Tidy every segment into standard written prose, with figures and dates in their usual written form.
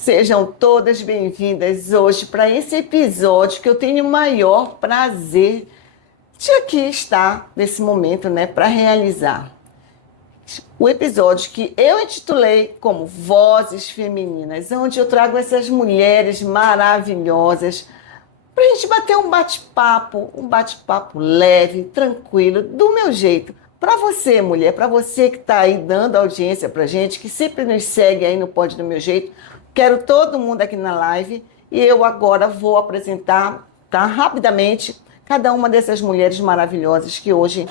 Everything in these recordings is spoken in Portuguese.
Sejam todas bem-vindas hoje para esse episódio que eu tenho o maior prazer de aqui estar nesse momento, né, para realizar. O episódio que eu intitulei como Vozes Femininas, onde eu trago essas mulheres maravilhosas para a gente bater um bate-papo leve, tranquilo, do meu jeito. Para você, mulher, para você que está aí dando audiência para a gente, que sempre nos segue aí no Pode do Meu Jeito, quero todo mundo aqui na live e eu agora vou apresentar, tá, rapidamente cada uma dessas mulheres maravilhosas que hoje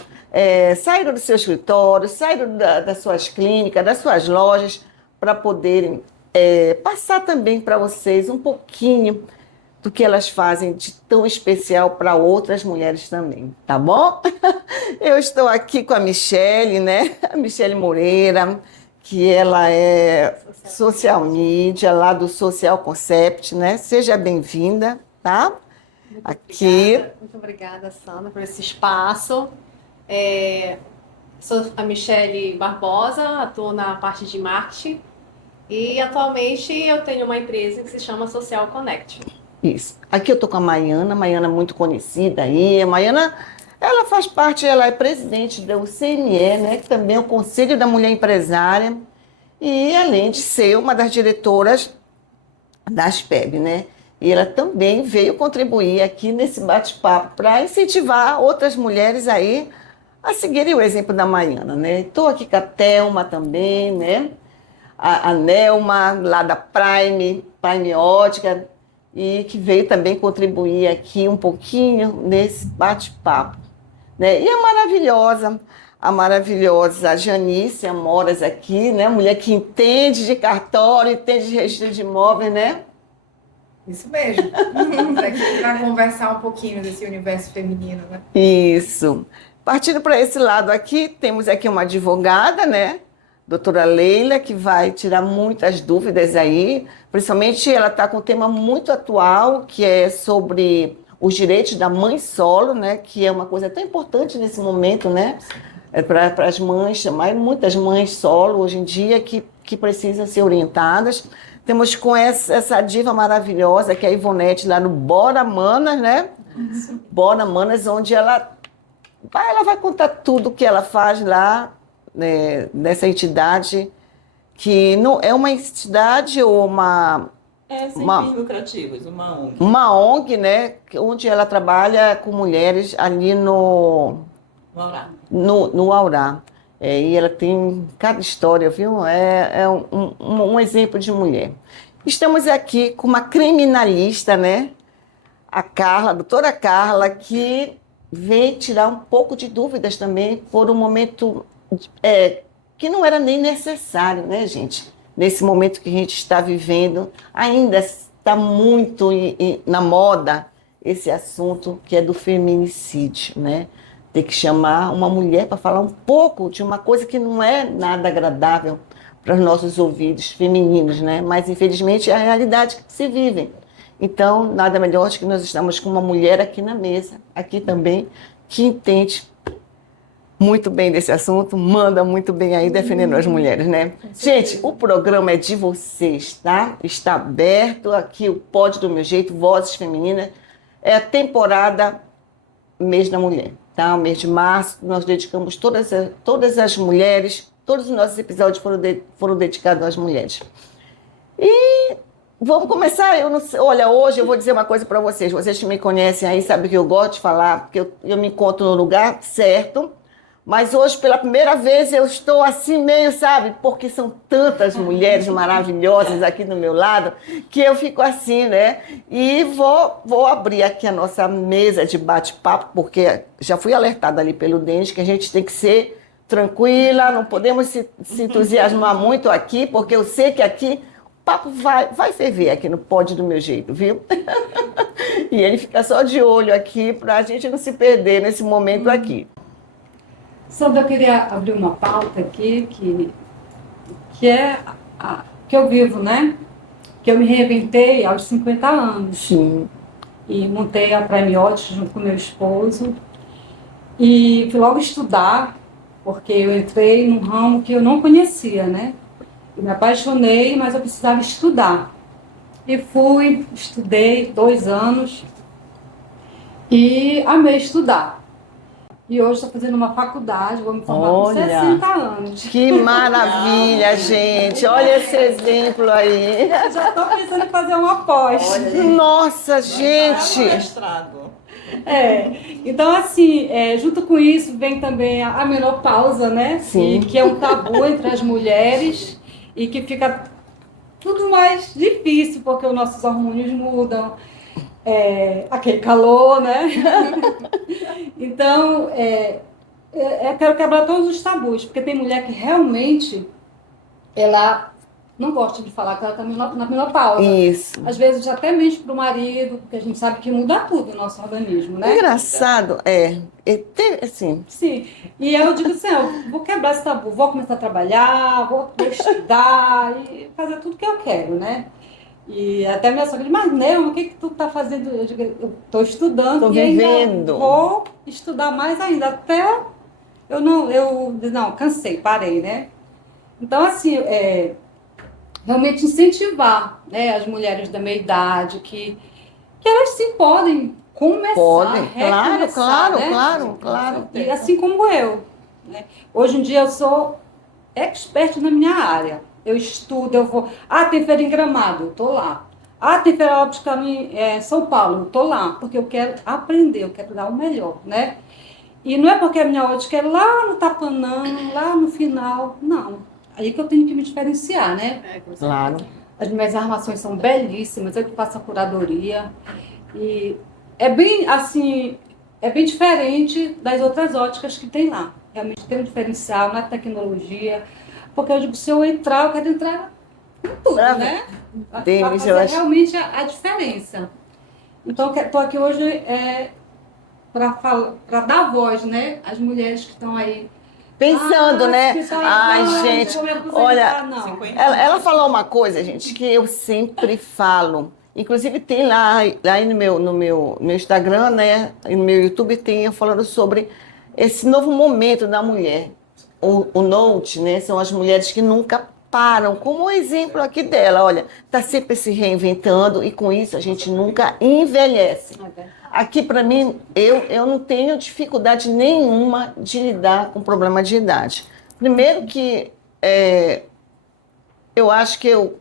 saíram do seu escritório, saíram das suas clínicas, das suas lojas, para poderem passar também para vocês um pouquinho do que elas fazem de tão especial para outras mulheres também, tá bom? Eu estou aqui com a Michele, né? A Michele Moreira, que ela é social media lá do Social Concept, né? Seja bem-vinda, tá? Muito obrigada, Sandra, por esse espaço. Sou a Michele Barbosa, atuo na parte de marketing e atualmente eu tenho uma empresa que se chama Social Connect. Isso. Aqui eu tô com a Maiana muito conhecida aí. A Maiana, ela faz parte, ela é presidente do CNE, né? Que também é o Conselho da Mulher Empresária. E além de ser uma das diretoras da ASPEB, né? E ela também veio contribuir aqui nesse bate-papo para incentivar outras mulheres aí a seguirem o exemplo da Maiana, né? Estou aqui com a Thelma também, né? A Nelma, lá da Prime Ótica, e que veio também contribuir aqui um pouquinho nesse bate-papo, né? E a maravilhosa Janice Amoras aqui, né? Mulher que entende de cartório, entende de registro de imóveis, né? Isso mesmo. Estamos aqui para conversar um pouquinho desse universo feminino, né? Isso. Partindo para esse lado aqui, temos aqui uma advogada, né? Doutora Leila, que vai tirar muitas dúvidas aí. Principalmente ela está com um tema muito atual, que é sobre os direitos da mãe solo, né? Que é uma coisa tão importante nesse momento, né? Para as mães, muitas mães solo hoje em dia que precisam ser orientadas. Temos com essa diva maravilhosa, que é a Ivonete, lá no Bora Manas, né? Isso. Bora Manas, onde ela vai contar tudo o que ela faz lá, né, nessa entidade, que não é uma entidade ou uma... Sem fins lucrativos, uma ONG. Uma ONG, né? Onde ela trabalha com mulheres ali no Aurá. No Aurá. E ela tem cada história, viu? É um exemplo de mulher. Estamos aqui com uma criminalista, né? A Carla, a doutora Carla, que veio tirar um pouco de dúvidas também por um momento que não era nem necessário, né, gente? Nesse momento que a gente está vivendo, ainda está muito na moda esse assunto que é do feminicídio, né? Ter que chamar uma mulher para falar um pouco de uma coisa que não é nada agradável para os nossos ouvidos femininos, né? Mas, infelizmente, é a realidade que se vive. Então, nada melhor do que nós estamos com uma mulher aqui na mesa, aqui também, que entende muito bem desse assunto, manda muito bem aí defendendo as mulheres, né? Gente, o programa é de vocês, tá? Está aberto aqui o Pode do Meu Jeito, Vozes Femininas. É a temporada Mês da Mulher, tá? O mês de março, nós dedicamos todas as mulheres, todos os nossos episódios foram dedicados às mulheres. E vamos começar. Olha, hoje eu vou dizer uma coisa para vocês. Vocês que me conhecem aí sabem que eu gosto de falar, porque eu me encontro no lugar certo. Mas hoje, pela primeira vez, eu estou assim meio, sabe? Porque são tantas mulheres maravilhosas aqui do meu lado, que eu fico assim, né? E vou abrir aqui a nossa mesa de bate-papo, porque já fui alertada ali pelo Denis que a gente tem que ser tranquila, não podemos se entusiasmar muito aqui, porque eu sei que aqui o papo vai ferver aqui no Pode do Meu Jeito, viu? E ele fica só de olho aqui para a gente não se perder nesse momento aqui. Sandra, eu queria abrir uma pauta aqui que é que eu vivo, né? Que eu me reinventei aos 50 anos. Sim. E montei a Prime Ótica junto com meu esposo. E fui logo estudar, porque eu entrei num ramo que eu não conhecia, né? Eu me apaixonei, mas eu precisava estudar. E fui, estudei 2 anos e amei estudar. E hoje estou fazendo uma faculdade, vou me formar com Olha. 60 anos. Que maravilha, gente. Olha esse exemplo aí. Já estou pensando em fazer uma pós. Nossa, gente. Mestrado. Então assim, junto com isso vem também a menopausa, né? Sim. E que é um tabu entre as mulheres e que fica tudo mais difícil porque os nossos hormônios mudam, aquele calor, né? Então, eu quero quebrar todos os tabus, porque tem mulher que realmente ela não gosta de falar que ela está na menopausa. Isso. Às vezes até mesmo para o marido, porque a gente sabe que muda tudo no nosso organismo, né? Engraçado, assim, Sim. E eu digo assim, eu vou quebrar esse tabu, vou começar a trabalhar, vou estudar e fazer tudo que eu quero, né? E até minha sogra diz, mas Neuma, o que tu tá fazendo? Eu digo, eu estou estudando Tô e ainda vivendo. vou estudar mais ainda, até não, cansei, parei, né? Então, assim, realmente incentivar, né, as mulheres da minha idade, que elas sim podem começar, podem. recomeçar, né? Claro. E assim como eu, né? Hoje em dia eu sou expert na minha área. Eu estudo, eu vou... tem feira em Gramado, eu tô lá. Tem feira óptica em São Paulo, eu tô lá. Porque eu quero aprender, eu quero dar o melhor, né? E não é porque a minha ótica é lá no Tapanã, lá no final, não. Aí que eu tenho que me diferenciar, né? Claro. As minhas armações são belíssimas, eu que faço a curadoria. E é bem, assim, é bem diferente das outras óticas que tem lá. Realmente tem um diferencial na tecnologia. Porque eu digo, se eu entrar, eu quero entrar em tudo, né? Para fazer realmente a diferença. Então, estou aqui hoje para dar voz, né? Às mulheres que estão aí. Pensando, né? Gente, vou me aposentar, olha, não. ela falou uma coisa, gente, que eu sempre falo. Inclusive tem lá no meu Instagram, né? E no meu YouTube tem eu falando sobre esse novo momento da mulher. O Note, né? São as mulheres que nunca param, como o exemplo aqui dela, olha, está sempre se reinventando e com isso a gente nunca envelhece. Aqui para mim, eu não tenho dificuldade nenhuma de lidar com problema de idade. Primeiro que eu acho que eu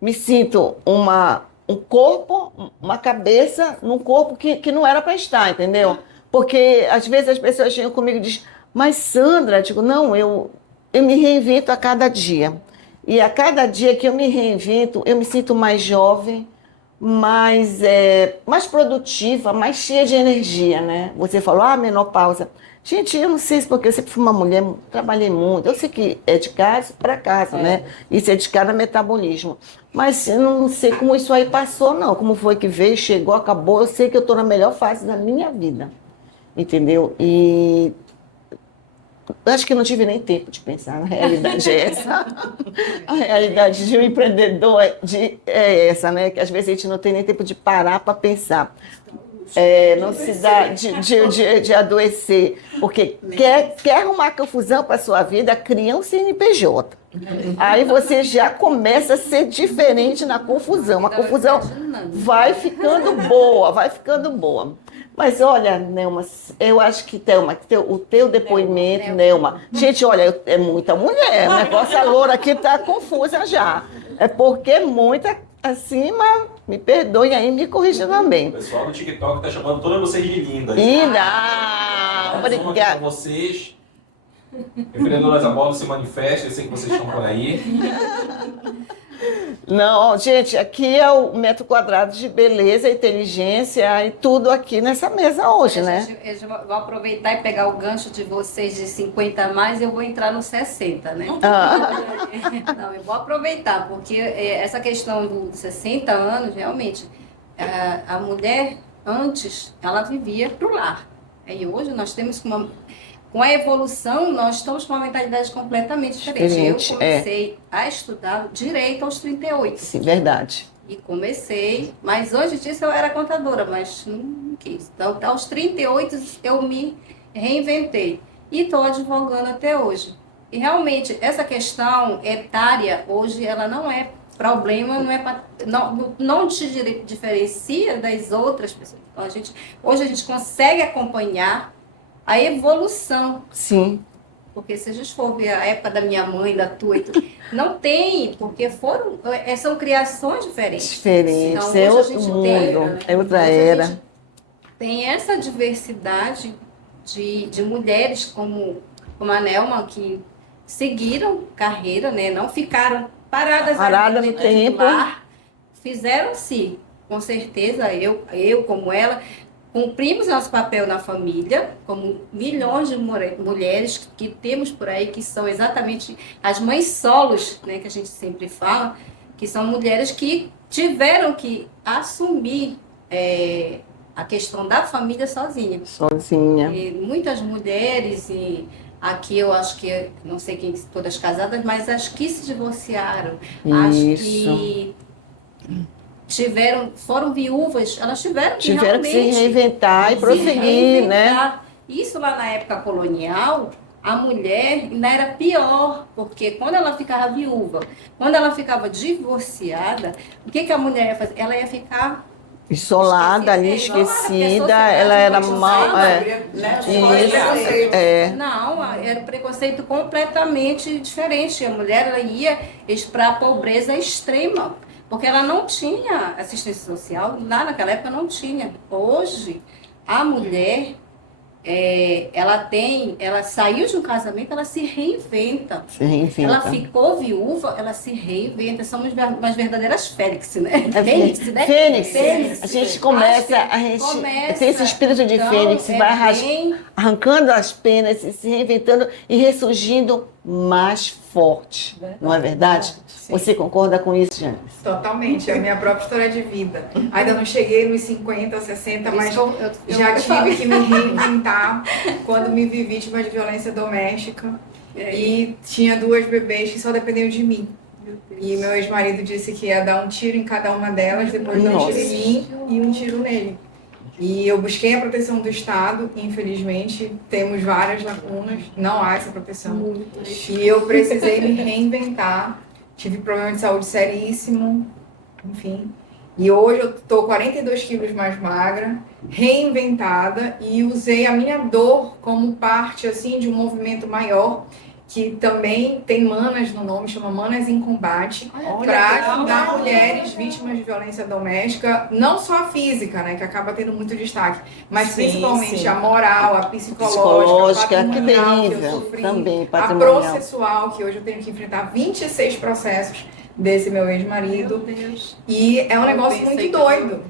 me sinto um corpo, uma cabeça num corpo que não era para estar, entendeu? Porque às vezes as pessoas chegam comigo e dizem, mas Sandra, eu digo, não, eu me reinvento a cada dia. E a cada dia que eu me reinvento, eu me sinto mais jovem, mais produtiva, mais cheia de energia, né? Você falou, menopausa. Gente, eu não sei se porque eu sempre fui uma mulher, trabalhei muito. Eu sei que é de casa para casa, né? Isso é de cada metabolismo. Mas eu não sei como isso aí passou, não. Como foi que veio, chegou, acabou. Eu sei que eu estou na melhor fase da minha vida. Entendeu? E eu acho que eu não tive nem tempo de pensar, na realidade é essa. A realidade de um empreendedor é essa, né? Que às vezes a gente não tem nem tempo de parar para pensar. Não se dá de adoecer. Porque quer arrumar confusão para a sua vida, cria um CNPJ. Aí você já começa a ser diferente na confusão. A confusão vai ficando boa. Mas olha, Neuma, eu acho que, Thelma, o teu depoimento, Neuma, gente, olha, é muita mulher, o negócio, a loura aqui tá confusa já. É porque é muita acima, me perdoem aí, me corrija também. O pessoal do TikTok tá chamando todas vocês de lindas. Linda! Obrigada. Para vocês. Empreendedoras a bordo se manifestem, eu sei que vocês estão por aí. Não, gente, aqui é o metro quadrado de beleza, inteligência e tudo aqui nessa mesa hoje, né? Eu vou aproveitar e pegar o gancho de vocês de 50 a mais e eu vou entrar no 60, né? Não, eu vou aproveitar, porque essa questão dos 60 anos, realmente, a mulher, antes, ela vivia para o lar. E hoje nós temos com a evolução, nós estamos com uma mentalidade completamente diferente. Eu comecei a estudar direito aos 38. Sim, verdade. E comecei, mas hoje disso eu era contadora, mas não quis. Então, aos 38 eu me reinventei. E estou advogando até hoje. E realmente, essa questão etária, hoje, ela não é problema não é não te diferencia das outras pessoas. Então, hoje a gente consegue acompanhar a evolução. Sim. Porque se a gente for ver a época da minha mãe, da tua, não tem, porque são criações diferentes. Diferentes, Então, é hoje a outro gente mundo, é outra hoje a era. gente tem essa diversidade de mulheres como a Nelma, que seguiram carreira, né? Não ficaram paradas Parada ali no dentro do tempo. lar, fizeram-se, com certeza, eu como ela, cumprimos nosso papel na família, como milhões de mulheres que temos por aí, que são exatamente as mães solos, né, que a gente sempre fala, que são mulheres que tiveram que assumir a questão da família sozinha. Sozinha. E muitas mulheres, e aqui eu acho que, não sei quem, todas casadas, mas as que se divorciaram, as que foram viúvas, elas tiveram que se reinventar e se prosseguir, né? reinventar. Isso lá na época colonial, a mulher ainda era pior, porque quando ela ficava viúva, quando ela ficava divorciada, o que a mulher ia fazer? Ela ia ficar Isolada ali, esquecida, ela era mal. Não, era um preconceito completamente diferente. A mulher ela ia para a pobreza extrema, porque ela não tinha assistência social, lá naquela época não tinha. Hoje, a mulher, ela saiu de um casamento, ela se reinventa. Ela ficou viúva, ela se reinventa. Somos umas verdadeiras fênix, né? Fênix, né? Fênix. A gente começa, tem esse espírito de fênix, vai arrancando as penas, se reinventando e ressurgindo mais forte. Não é verdade? Sim. Você concorda com isso, Jane? Totalmente, é a minha própria história de vida. Ainda não cheguei nos 50, 60, mas já tive que me reinventar quando me vi vítima de violência doméstica. E tinha 2 bebês que só dependiam de mim. E meu ex-marido disse que ia dar um tiro em cada uma delas, depois um tiro em mim e um tiro nele. E eu busquei a proteção do Estado, infelizmente, temos várias lacunas, não há essa proteção. E eu precisei me reinventar, tive problema de saúde seríssimo, enfim. E hoje eu estou 42 quilos mais magra, reinventada, e usei a minha dor como parte assim, de um movimento maior, que também tem Manas no nome, chama Manas em Combate, para ajudar mulheres vítimas de violência doméstica, não só a física, né, que acaba tendo muito destaque, mas principalmente a moral, a psicológica, a patrimonial, que eu sofri, também, a processual, que hoje eu tenho que enfrentar 26 processos desse meu ex-marido. E é um negócio muito doido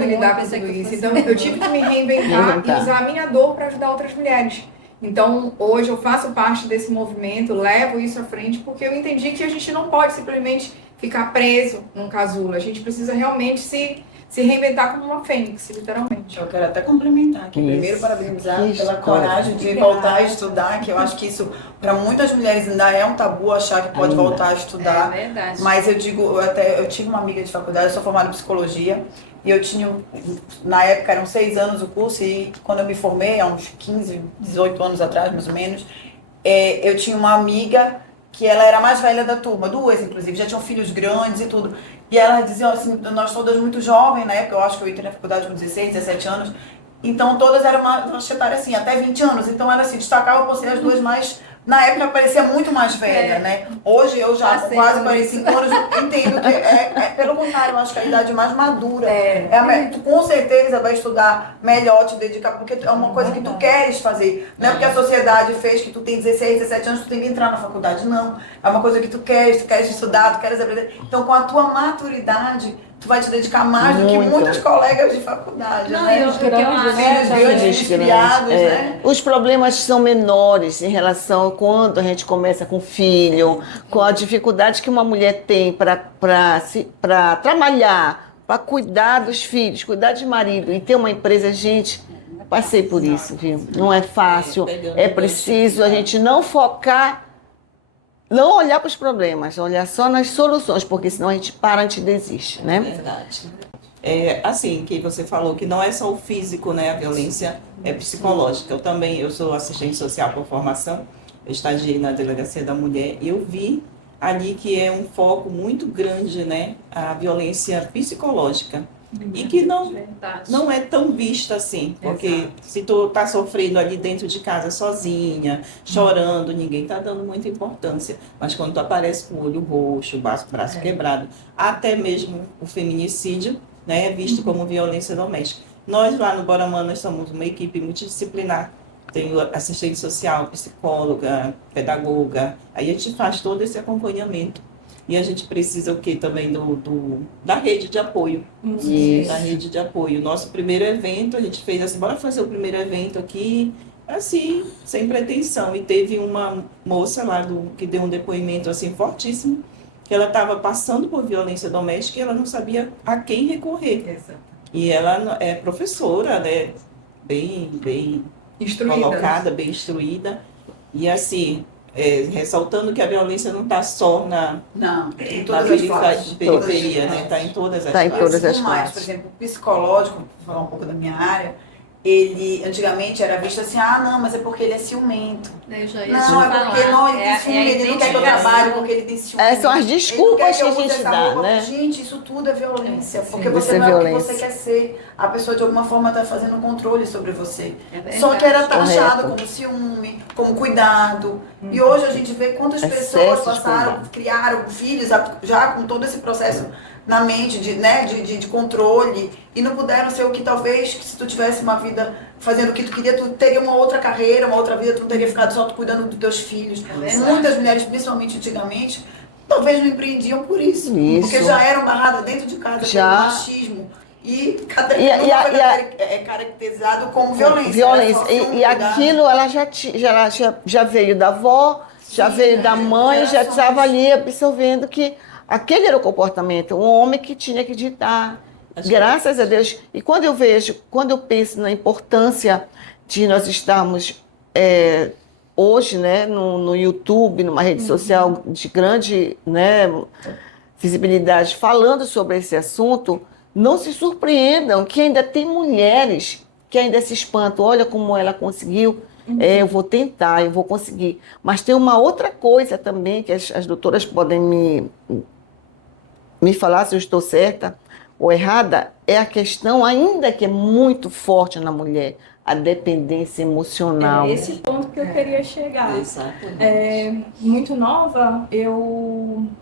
lidar com tudo isso. Então eu tive que me reinventar e usar a minha dor para ajudar outras mulheres. Então, hoje eu faço parte desse movimento, levo isso à frente, porque eu entendi que a gente não pode simplesmente ficar preso num casulo. A gente precisa realmente se reinventar como uma fênix, literalmente. Eu quero até complementar aqui. Primeiro, parabenizar pela coragem de voltar a estudar, que eu acho que isso, para muitas mulheres, ainda é um tabu achar que pode voltar a estudar. É verdade. Mas eu digo, eu tive uma amiga de faculdade, eu sou formada em psicologia, e eu tinha, na época eram 6 anos o curso, e quando eu me formei, há uns 15, 18 anos atrás, mais ou menos, eu tinha uma amiga que ela era a mais velha da turma, 2 inclusive, já tinham filhos grandes e tudo. E ela dizia assim, nós todas muito jovens, na época, eu acho que eu entrei na faculdade com 16, 17 anos, então todas eram uma faixa etária assim, até 20 anos, então ela se destacava por ser as 2 mais... Na época parecia muito mais velha, né? Hoje eu já com quase 45 anos entendo que pelo contrário, eu acho que é a idade mais madura. Tu com certeza vai estudar melhor, te dedicar, porque é uma coisa que tu queres fazer. Não é porque a sociedade fez que tu tem 16, 17 anos, tu tem que entrar na faculdade, não. É uma coisa que tu queres estudar, tu queres aprender. Então com a tua maturidade, tu vai te dedicar mais do que muitas colegas de faculdade, né? Os problemas são menores em relação a quando a gente começa com filho, com a dificuldade que uma mulher tem para trabalhar, para cuidar dos filhos, cuidar de marido e ter uma empresa. Gente, passei por isso, viu? Não é fácil, é preciso a gente não focar, não olhar para os problemas, olhar só nas soluções, porque senão a gente desiste, né? É verdade. Assim, que você falou que não é só o físico, né? A violência é psicológica. Eu sou assistente social por formação, eu estagiei na Delegacia da Mulher e eu vi ali que é um foco muito grande, né? A violência psicológica. E que não é tão vista assim, porque se tu tá sofrendo ali dentro de casa sozinha, chorando, ninguém tá dando muita importância. Mas quando tu aparece com o olho roxo, braço quebrado, até mesmo o feminicídio, né, é visto como violência doméstica. Nós lá no Boramã, nós somos uma equipe multidisciplinar. Tem assistente social, psicóloga, pedagoga. Aí a gente faz todo esse acompanhamento. E a gente precisa o quê também da rede de apoio. Isso. Da rede de apoio. Nosso primeiro evento, a gente fez assim, bora fazer o primeiro evento aqui, assim, sem pretensão. E teve uma moça lá que deu um depoimento assim fortíssimo, que ela estava passando por violência doméstica e ela não sabia a quem recorrer. Exato. E ela é professora, né? Bem instruída, colocada, bem instruída. E assim, ressaltando que a violência não está só na periferia, né? Está em todas as classes. Em todas as classes. Por exemplo, o psicológico, vou falar um pouco da minha área, ele antigamente era visto assim, não, mas é porque ele é ciumento. Não, é porque ele tem ciúme, ele não quer que eu trabalhe porque ele tem ciúme. São as desculpas que a gente dá, né? Gente, isso tudo é violência, porque você não é o que você quer ser. A pessoa de alguma forma está fazendo um controle sobre você. Só que era taxado como ciúme, como cuidado. E hoje a gente vê quantas pessoas criaram filhos já com todo esse processo na mente de controle e não puderam ser o que talvez, se tu tivesse uma vida fazendo o que tu queria, tu teria uma outra carreira, uma outra vida, tu não teria ficado só cuidando dos teus filhos. Muitas mulheres, principalmente antigamente, talvez não empreendiam por isso. Porque já eram barradas dentro de casa pelo machismo. E é caracterizado como violência. E aquilo ela já veio da avó, já veio da mãe, já estava ali absorvendo que aquele era o comportamento, um homem que tinha que ditar. Graças a Deus. E quando eu penso na importância de nós estarmos hoje, né, no YouTube, numa rede social de grande, né, visibilidade, falando sobre esse assunto, não se surpreendam que ainda tem mulheres que ainda se espantam. Olha como ela conseguiu. Eu vou tentar, eu vou conseguir. Mas tem uma outra coisa também que as doutoras podem me falar se eu estou certa ou errada, é a questão ainda que é muito forte na mulher, a dependência emocional. É esse ponto que eu queria chegar. Exatamente. Muito nova,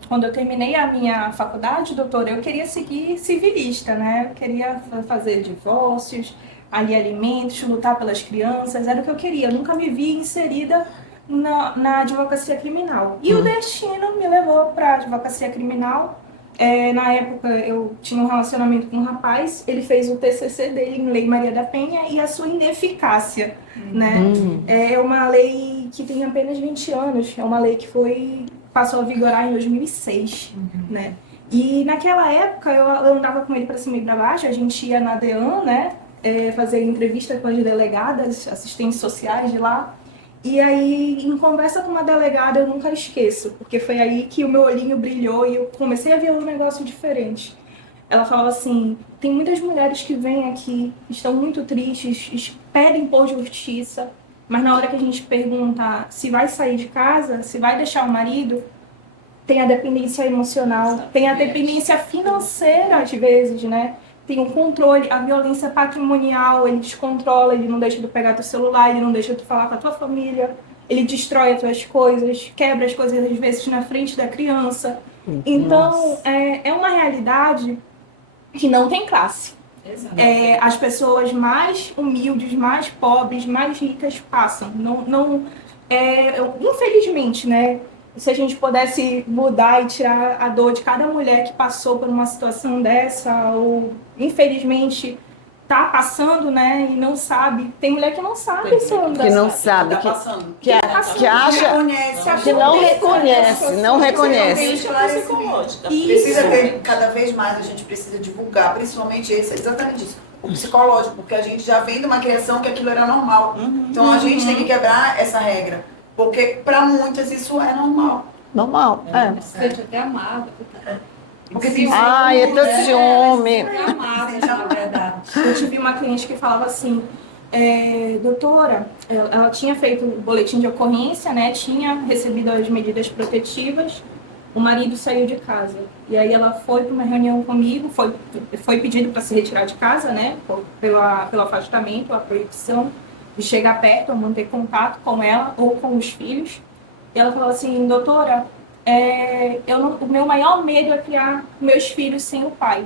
quando eu terminei a minha faculdade, doutora, eu queria seguir civilista, né? Eu queria fazer divórcios, alimentos, lutar pelas crianças, era o que eu queria. Eu nunca me vi inserida na advocacia criminal. E o destino me levou para a advocacia criminal. Na época eu tinha um relacionamento com um rapaz, ele fez o TCC dele em Lei Maria da Penha e a sua ineficácia, né? É uma lei que tem apenas 20 anos, é uma lei que passou a vigorar em 2006, né? E naquela época eu andava com ele para cima e para baixo, a gente ia na DEAN, né? Fazer entrevista com as delegadas, assistentes sociais de lá. E aí, em conversa com uma delegada, eu nunca esqueço, porque foi aí que o meu olhinho brilhou e eu comecei a ver um negócio diferente. Ela falava assim, tem muitas mulheres que vêm aqui, estão muito tristes, pedem por justiça, mas na hora que a gente pergunta se vai sair de casa, se vai deixar o marido, tem a dependência emocional, tem a dependência financeira às vezes, né? Tem o controle, a violência patrimonial, ele descontrola, ele não deixa tu pegar teu celular, ele não deixa tu falar com a tua família, ele destrói as tuas coisas, quebra as coisas às vezes na frente da criança. Então, é uma realidade que não tem classe. As pessoas mais humildes, mais pobres, mais ricas passam. Infelizmente, né? Se a gente pudesse mudar e tirar a dor de cada mulher que passou por uma situação dessa, ou infelizmente está passando, né, e não sabe. Tem mulher que não sabe se anda. Que não sabe, que acha, que não reconhece. Precisa ter, cada vez mais a gente precisa divulgar, principalmente exatamente isso. O psicológico, porque a gente já vem de uma criação que aquilo era normal. Então a gente tem que quebrar essa regra. Porque para muitas isso é normal. Normal, Se sente até amada. Porque tem é teu ciúme. Na verdade. Eu tive uma cliente que falava assim, doutora, ela tinha feito o boletim de ocorrência, né? Tinha recebido as medidas protetivas, o marido saiu de casa. E aí ela foi para uma reunião comigo, foi pedido para se retirar de casa, né? Pelo afastamento, a proibição de chegar perto, ou manter contato com ela ou com os filhos. E ela falou assim, doutora, o meu maior medo é criar meus filhos sem o pai.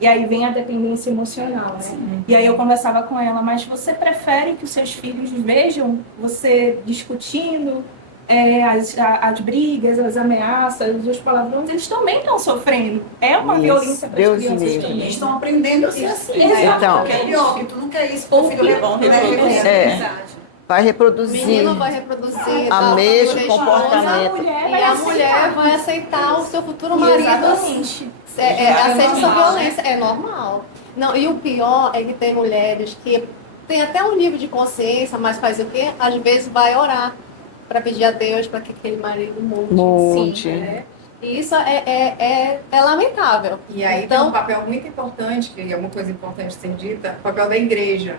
E aí vem a dependência emocional, né? E aí eu conversava com ela, mas você prefere que os seus filhos vejam você discutindo as brigas, as ameaças, os palavrões? Eles também estão sofrendo. É uma violência para as crianças também. Eles estão aprendendo a ser assim. Então, Porque é pior, que tu não quer isso, o filho vai reproduzir. O menino vai reproduzir a mesmo comportamento. E a mulher vai aceitar o seu futuro marido. Exatamente. Aceita essa violência, é normal. Não, e o pior é que tem mulheres que tem até um nível de consciência, mas faz o quê? Às vezes vai orar para pedir a Deus para que aquele marido mude. Sim, né? E isso é lamentável. E aí então, tem um papel muito importante, que é uma coisa importante de ser dita, o papel da igreja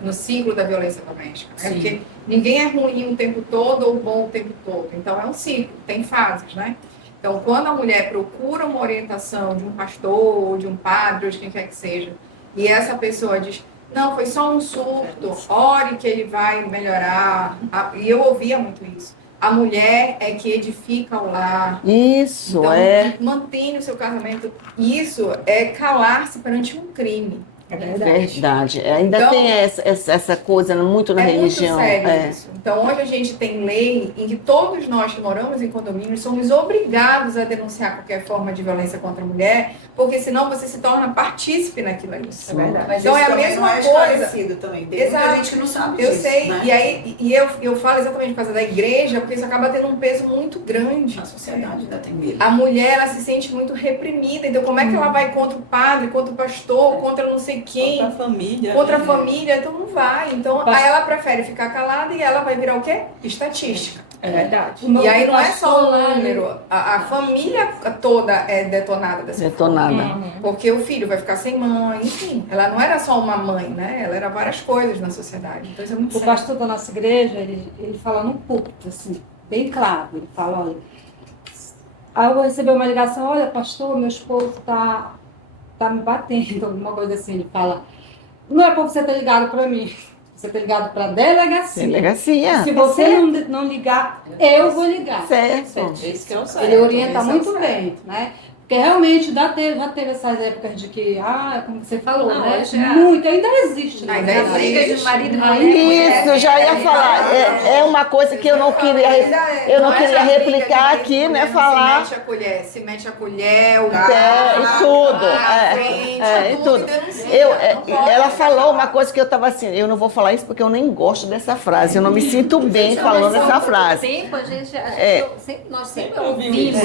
no ciclo da violência doméstica. Né? Porque ninguém é ruim o tempo todo ou bom o tempo todo. Então é um ciclo, tem fases, né? Então, quando a mulher procura uma orientação de um pastor, ou de um padre, ou de quem quer que seja, e essa pessoa diz, não, foi só um surto, ore que ele vai melhorar. E eu ouvia muito isso. A mulher é que edifica o lar. Isso, então, mantém o seu casamento. Isso é calar-se perante um crime. É verdade. Ainda então, tem essa coisa muito na religião. Muito sério isso. Então, hoje a gente tem lei em que todos nós que moramos em condomínios somos obrigados a denunciar qualquer forma de violência contra a mulher, porque senão você se torna partícipe naquilo ali. É verdade. Mas então, é a mesma coisa. Também. Tem muita gente que não sabe eu disso, sei. Né? E aí eu falo exatamente por causa da igreja, porque isso acaba tendo um peso muito grande. A sociedade ainda tem medo. A mulher, ela se sente muito reprimida. Então, como é que ela vai contra o padre, contra o pastor, contra não sei quem? Contra a família. Contra a família, então não vai. Então, aí ela prefere ficar calada e ela vai virar o quê? Estatística. É verdade. E aí não é só o número, a família toda é detonada dessa forma. Porque o filho vai ficar sem mãe, enfim. Ela não era só uma mãe, né? Ela era várias coisas na sociedade. Então isso é muito sério. O pastor da nossa igreja, ele fala no púlpito, assim, bem claro. Ele fala, olha, aí eu vou receber uma ligação, olha, pastor, meu esposo tá me batendo, alguma coisa assim. Ele fala, não é pra você ter ligado pra mim. Você tá ligado para delegacia. Delegacia. Se você não ligar, eu vou ligar. Certo. Esse que é o certo. Ele orienta muito bem, né? Porque realmente já teve essas épocas de que, como você falou, né? Muito, ainda existe. Ainda existe. De marido e mulher. Isso, já ia falar. É uma coisa que eu não queria replicar aqui, né? Falar. Se mete a colher, o e tudo. E tudo. Ela falou uma coisa que eu estava assim, eu não vou falar isso porque eu nem gosto dessa frase. Eu não me sinto bem falando essa frase. Nós sempre ouvimos.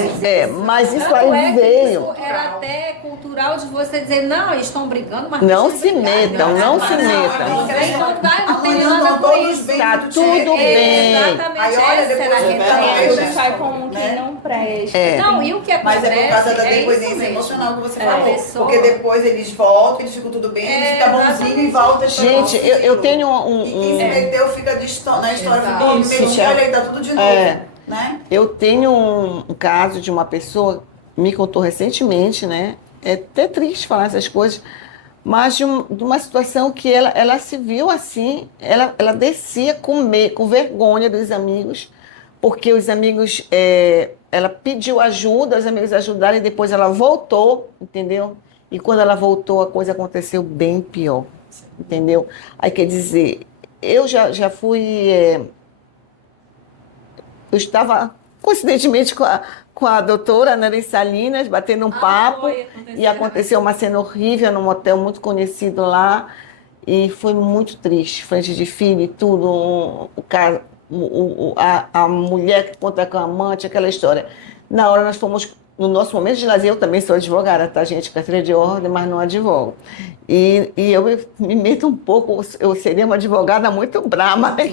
Mas isso aí veio. Isso era até cultural de você dizer, não, eles estão brigando, mas não se metam, não se metam. Tá tudo bem. Exatamente. Aí olha, depois sai com quem não presta. Não, e o que Mas é por causa da dependência emocional que você falou. Porque depois eles voltam, eles ficam tudo bem, eles ficam bonzinho e voltam. Gente, eu tenho E quem se meteu fica na história, olha aí, tá tudo de novo. Né? Eu tenho um caso de uma pessoa me contou recentemente, né? É até triste falar essas coisas, mas de uma situação que ela se viu assim, ela descia com vergonha dos amigos, porque os amigos, ela pediu ajuda, os amigos ajudaram e depois ela voltou, entendeu? E quando ela voltou, a coisa aconteceu bem pior, entendeu? Aí quer dizer, eu já fui... eu estava, coincidentemente, com a doutora Neri Salinas, batendo um papo, e aconteceu uma cena horrível num hotel muito conhecido lá, e foi muito triste, frente de filho e tudo, a mulher que conta com a amante, aquela história. Na hora nós fomos no nosso momento de lazer, eu também sou advogada, tá, gente? Carteira de ordem, mas não advogo. E eu me meto um pouco, eu seria uma advogada muito brama, né?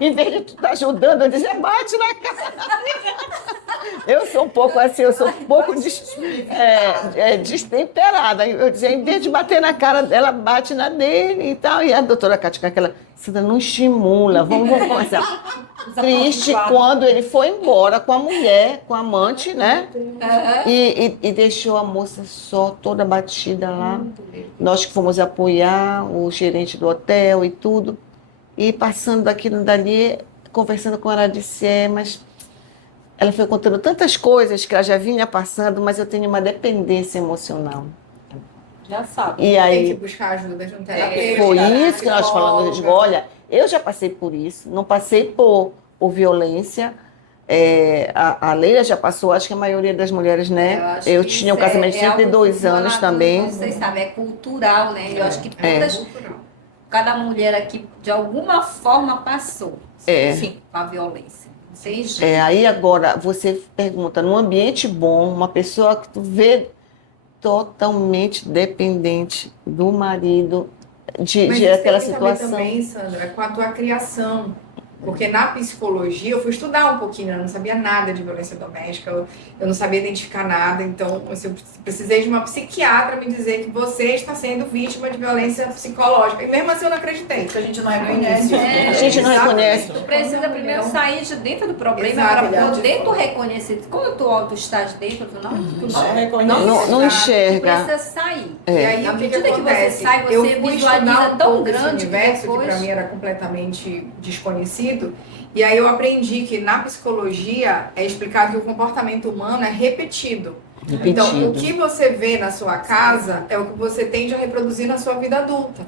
Em vez de tu estar ajudando, eu dizer, bate na cara. Eu sou um pouco assim, eu sou um pouco destemperada. Eu dizia, em vez de bater na cara dela, bate na dele e tal. E a doutora Cátia, com aquela, você não estimula, vamos começar. Triste quando ele foi embora com a mulher, com a amante, né? E deixou a moça só, toda batida lá. Nós que fomos apoiar o gerente do hotel e tudo. E passando daquilo dali, conversando com ela, ela disse, mas ela foi contando tantas coisas que ela já vinha passando, mas eu tenho uma dependência emocional. Já sabe. E aí, Tem que buscar ajuda de um terapeuta. foi isso que nós falamos. Eu digo, olha, eu já passei por isso, não passei por violência. A Leila já passou, acho que a maioria das mulheres, né? Eu tinha um casamento de 32 anos também. Vocês sabem, é cultural, né? Eu acho que cada mulher aqui, de alguma forma, passou sim, com a violência. Sem jeito. Aí agora, você pergunta, num ambiente bom, uma pessoa que tu vê totalmente dependente do marido, de aquela situação. Também, Sandra, com a tua criação. Porque na psicologia, eu fui estudar um pouquinho, eu não sabia nada de violência doméstica, eu não sabia identificar nada, então eu precisei de uma psiquiatra me dizer que você está sendo vítima de violência psicológica. E mesmo assim eu não acreditei. Porque a gente não reconhece. A gente não reconhece. Tu precisa primeiro sair de dentro do problema para poder tu reconhecer. Como tu estás dentro, tu não enxerga. Tu precisa sair. E aí, na o que medida que você sai, eu você fui visualiza tão grande esse universo que depois... que para mim era completamente desconhecido. E aí eu aprendi que na psicologia é explicado que o comportamento humano é repetido. Então, o que você vê na sua casa é o que você tende a reproduzir na sua vida adulta.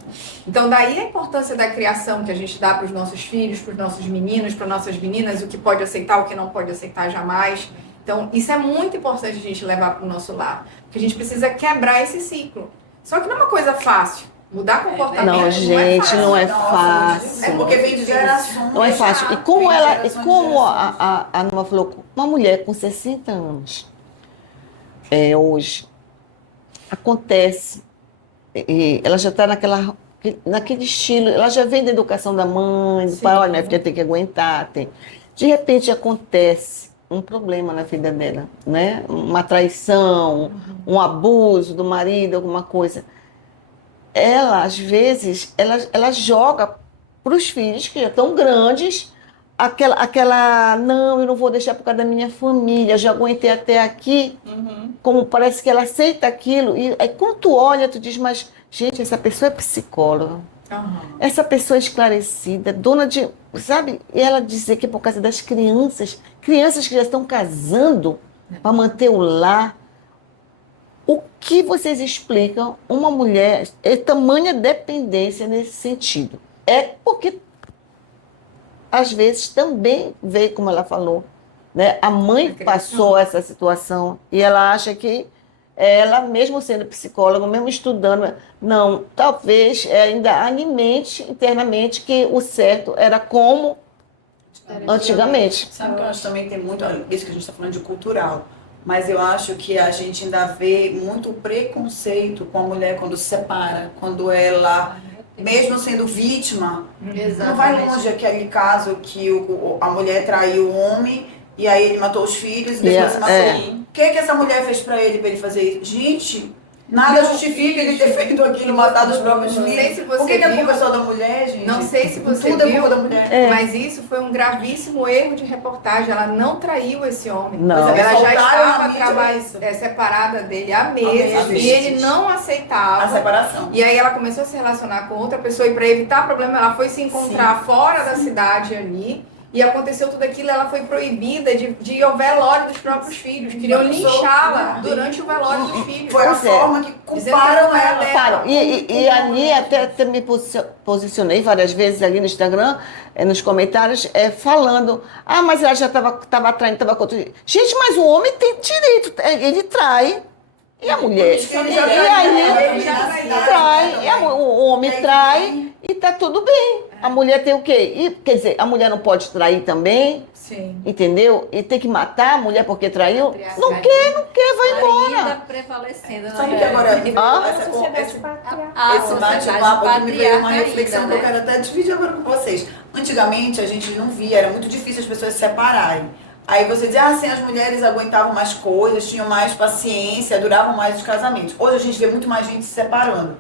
Então, daí a importância da criação que a gente dá para os nossos filhos, para os nossos meninos, para nossas meninas, o que pode aceitar, o que não pode aceitar jamais. Então, isso é muito importante a gente levar para o nosso lar. Porque a gente precisa quebrar esse ciclo. Só que não é uma coisa fácil. Mudar comportamento não, gente, não é fácil. É porque vem de gerações. Não é fácil. E como a Numa falou, uma mulher com 60 anos, hoje, acontece, ela já está naquele estilo, ela já vem da educação da mãe, do pai, olha, minha filha tem que aguentar. De repente acontece um problema na vida dela, né? Uma traição, um abuso do marido, alguma coisa. Ela, às vezes, ela joga para os filhos que já estão grandes, não, eu não vou deixar por causa da minha família, já aguentei até aqui, como parece que ela aceita aquilo, e aí quando tu olha, tu diz, mas, gente, essa pessoa é psicóloga, essa pessoa é esclarecida, dona de, sabe, e ela dizer que é por causa das crianças que já estão casando para manter o lar. O que vocês explicam uma mulher tamanha dependência nesse sentido? É porque, às vezes, também veio, como ela falou, né? A mãe passou essa situação e ela acha que ela, mesmo sendo psicóloga, mesmo estudando, não, talvez ainda alimente internamente que o certo era como antigamente. Sabe que eu acho que também tem muito, isso que a gente está falando de cultural. Mas eu acho que a gente ainda vê muito preconceito com a mulher quando se separa, quando ela, mesmo sendo vítima, não vai longe aquele caso que a mulher traiu o homem e aí ele matou os filhos e depois se matou. O que essa mulher fez para ele fazer isso? Gente, nada justifica ele ter feito aquilo, matado os próprios filhos. Não sei se você Por que é culpa só da mulher, gente? Não sei se você Tudo viu, é culpa da mulher. mas isso foi um gravíssimo erro de reportagem. Ela não traiu esse homem. Não. Ela já Soltaram estava separada dele há meses. E ele não aceitava. A separação. E aí ela começou a se relacionar com outra pessoa e para evitar problema, ela foi se encontrar fora da cidade ali. E aconteceu tudo aquilo, ela foi proibida de ir ao velório dos próprios filhos. Queriam linchá-la durante o velório dos filhos. Foi a forma que culparam ela. E ali até me posicionei várias vezes ali no Instagram, nos comentários, falando, mas ela já estava traindo, estava contra. Gente, mas o homem tem direito, ele trai. E a mulher? O homem trai e tá tudo bem. A mulher tem o quê? E, quer dizer, a mulher não pode trair também, Sim. entendeu? E tem que matar a mulher porque traiu? Não Patriarcado. quer, vai embora. Ainda prevalecendo. Sabe que agora me veio Ah? esse A bate-papo que me veio uma patriarca reflexão ainda, que eu quero até dividir agora com vocês. Antigamente a gente não via, era muito difícil as pessoas se separarem. Aí você dizia, assim, as mulheres aguentavam mais coisas, tinham mais paciência, duravam mais os casamentos. Hoje a gente vê muito mais gente se separando.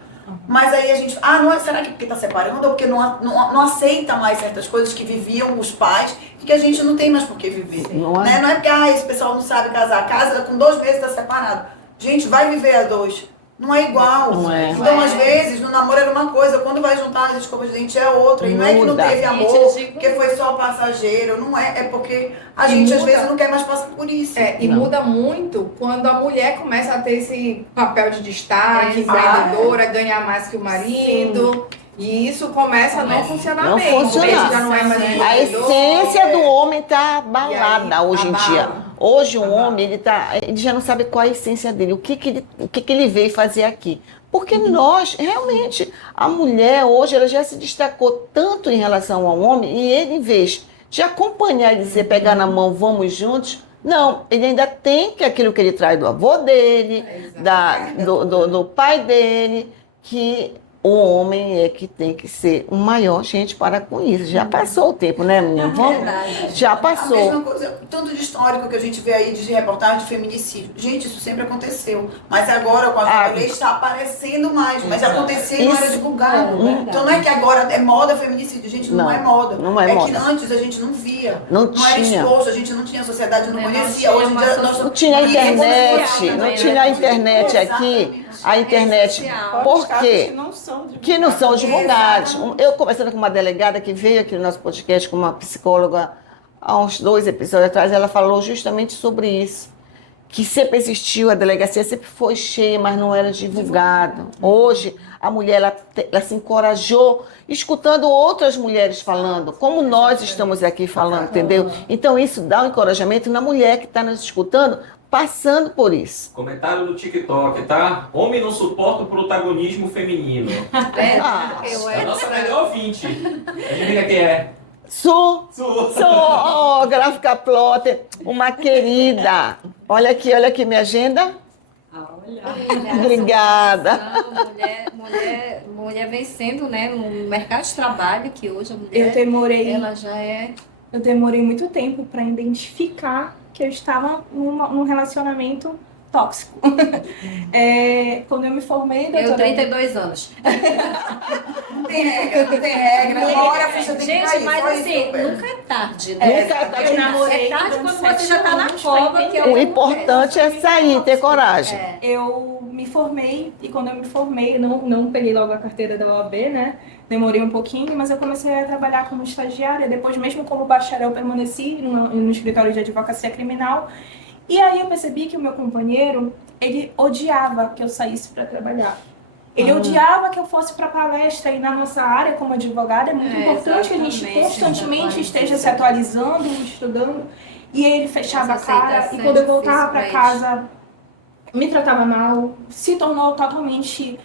Mas aí a gente, será que porque está separando ou porque não aceita mais certas coisas que viviam os pais e que a gente não tem mais por que viver? Não é? Né? Não é porque esse pessoal não sabe casar, casa com 2 meses está separado. Gente, vai viver a 2. Não é igual. Não é. Então, às vezes, no namoro era uma coisa, quando vai juntar as escovas de dente é outra. E não é que não Muda. teve Gente, amor, eu digo- porque foi só passageiro. Não é, é porque a E gente, às muda. vezes, não quer mais passar por isso. E muda muito quando a mulher começa a ter esse papel de destaque, Exato. empreendedora, ganhar mais que o marido. E isso começa a não funcionar Não bem. funciona. Ele já não é mais A empreendedor, essência do homem está abalada E aí, hoje em abala. dia. Hoje o Abala. homem, ele já não sabe qual a essência dele, o que ele veio fazer aqui. Porque nós, realmente, a mulher hoje, ela já se destacou tanto em relação ao homem, e ele, em vez de acompanhar e dizer, pegar na mão, vamos juntos, não, ele ainda tem que aquilo que ele traz do avô dele, do pai dele, que o homem é que tem que ser o maior, gente, para com isso. Já passou o tempo, né, menina? Vamos? Já A passou. mesma coisa, tanto de histórico que a gente vê aí de reportagem de feminicídio. Gente, isso sempre aconteceu. Mas agora com a violência está aparecendo mais. Mas acontecia e não era Isso. divulgado. Então não é que agora é moda feminicídio. Gente, não, Não, é moda. não é moda. Que antes a gente não via. Não era tinha. exposto, a gente não tinha sociedade, não Não conhecia. tinha Hoje em uma dia sociedade. Não tinha Isso, internet, como não né? tinha a internet aqui. Exatamente. A internet. social. Por Casos quê? que não são divulgados. Que não são divulgados. Eu conversando com uma delegada que veio aqui no nosso podcast com uma psicóloga há uns 2 episódios atrás, ela falou justamente sobre isso. Que sempre existiu, a delegacia sempre foi cheia, mas não era divulgado. Hoje, a mulher ela se encorajou, escutando outras mulheres falando, como nós estamos aqui falando, entendeu? Então, isso dá um encorajamento na mulher que está nos escutando, passando por isso. Comentário no TikTok, tá? Homem não suporta o protagonismo feminino. Ah, É a nossa melhor ouvinte. Adivinha quem é? Sou Su. gráfica plotter, uma querida. Olha aqui minha agenda. Obrigada. Mulher vencendo, né, no mercado de trabalho, que hoje a mulher, ela já é... Eu demorei muito tempo para identificar que eu estava num relacionamento tóxico. Quando eu me formei, Eu doutora... 32 anos. Não tem regra. Uma hora a ficha tem que Gente, cair. mas só isso assim, que eu peço. nunca é tarde, né? Nunca é tarde. Eu namorei É tarde durante quando você já tá na 7 cova, anos, que é O importante é sair, ter coragem. Eu me formei e quando eu me formei, eu não peguei logo a carteira da OAB, né? Demorei um pouquinho, mas eu comecei a trabalhar como estagiária. Depois, mesmo como bacharel, permaneci no escritório de advocacia criminal. E aí eu percebi que o meu companheiro, ele odiava que eu saísse para trabalhar. Ele odiava que eu fosse para palestra, e na nossa área como advogada é muito importante que a gente constantemente esteja se atualizando, estudando. E aí ele fechava a Essa cara, aceitação e quando eu é voltava para difícil pra casa, me tratava mal, se tornou totalmente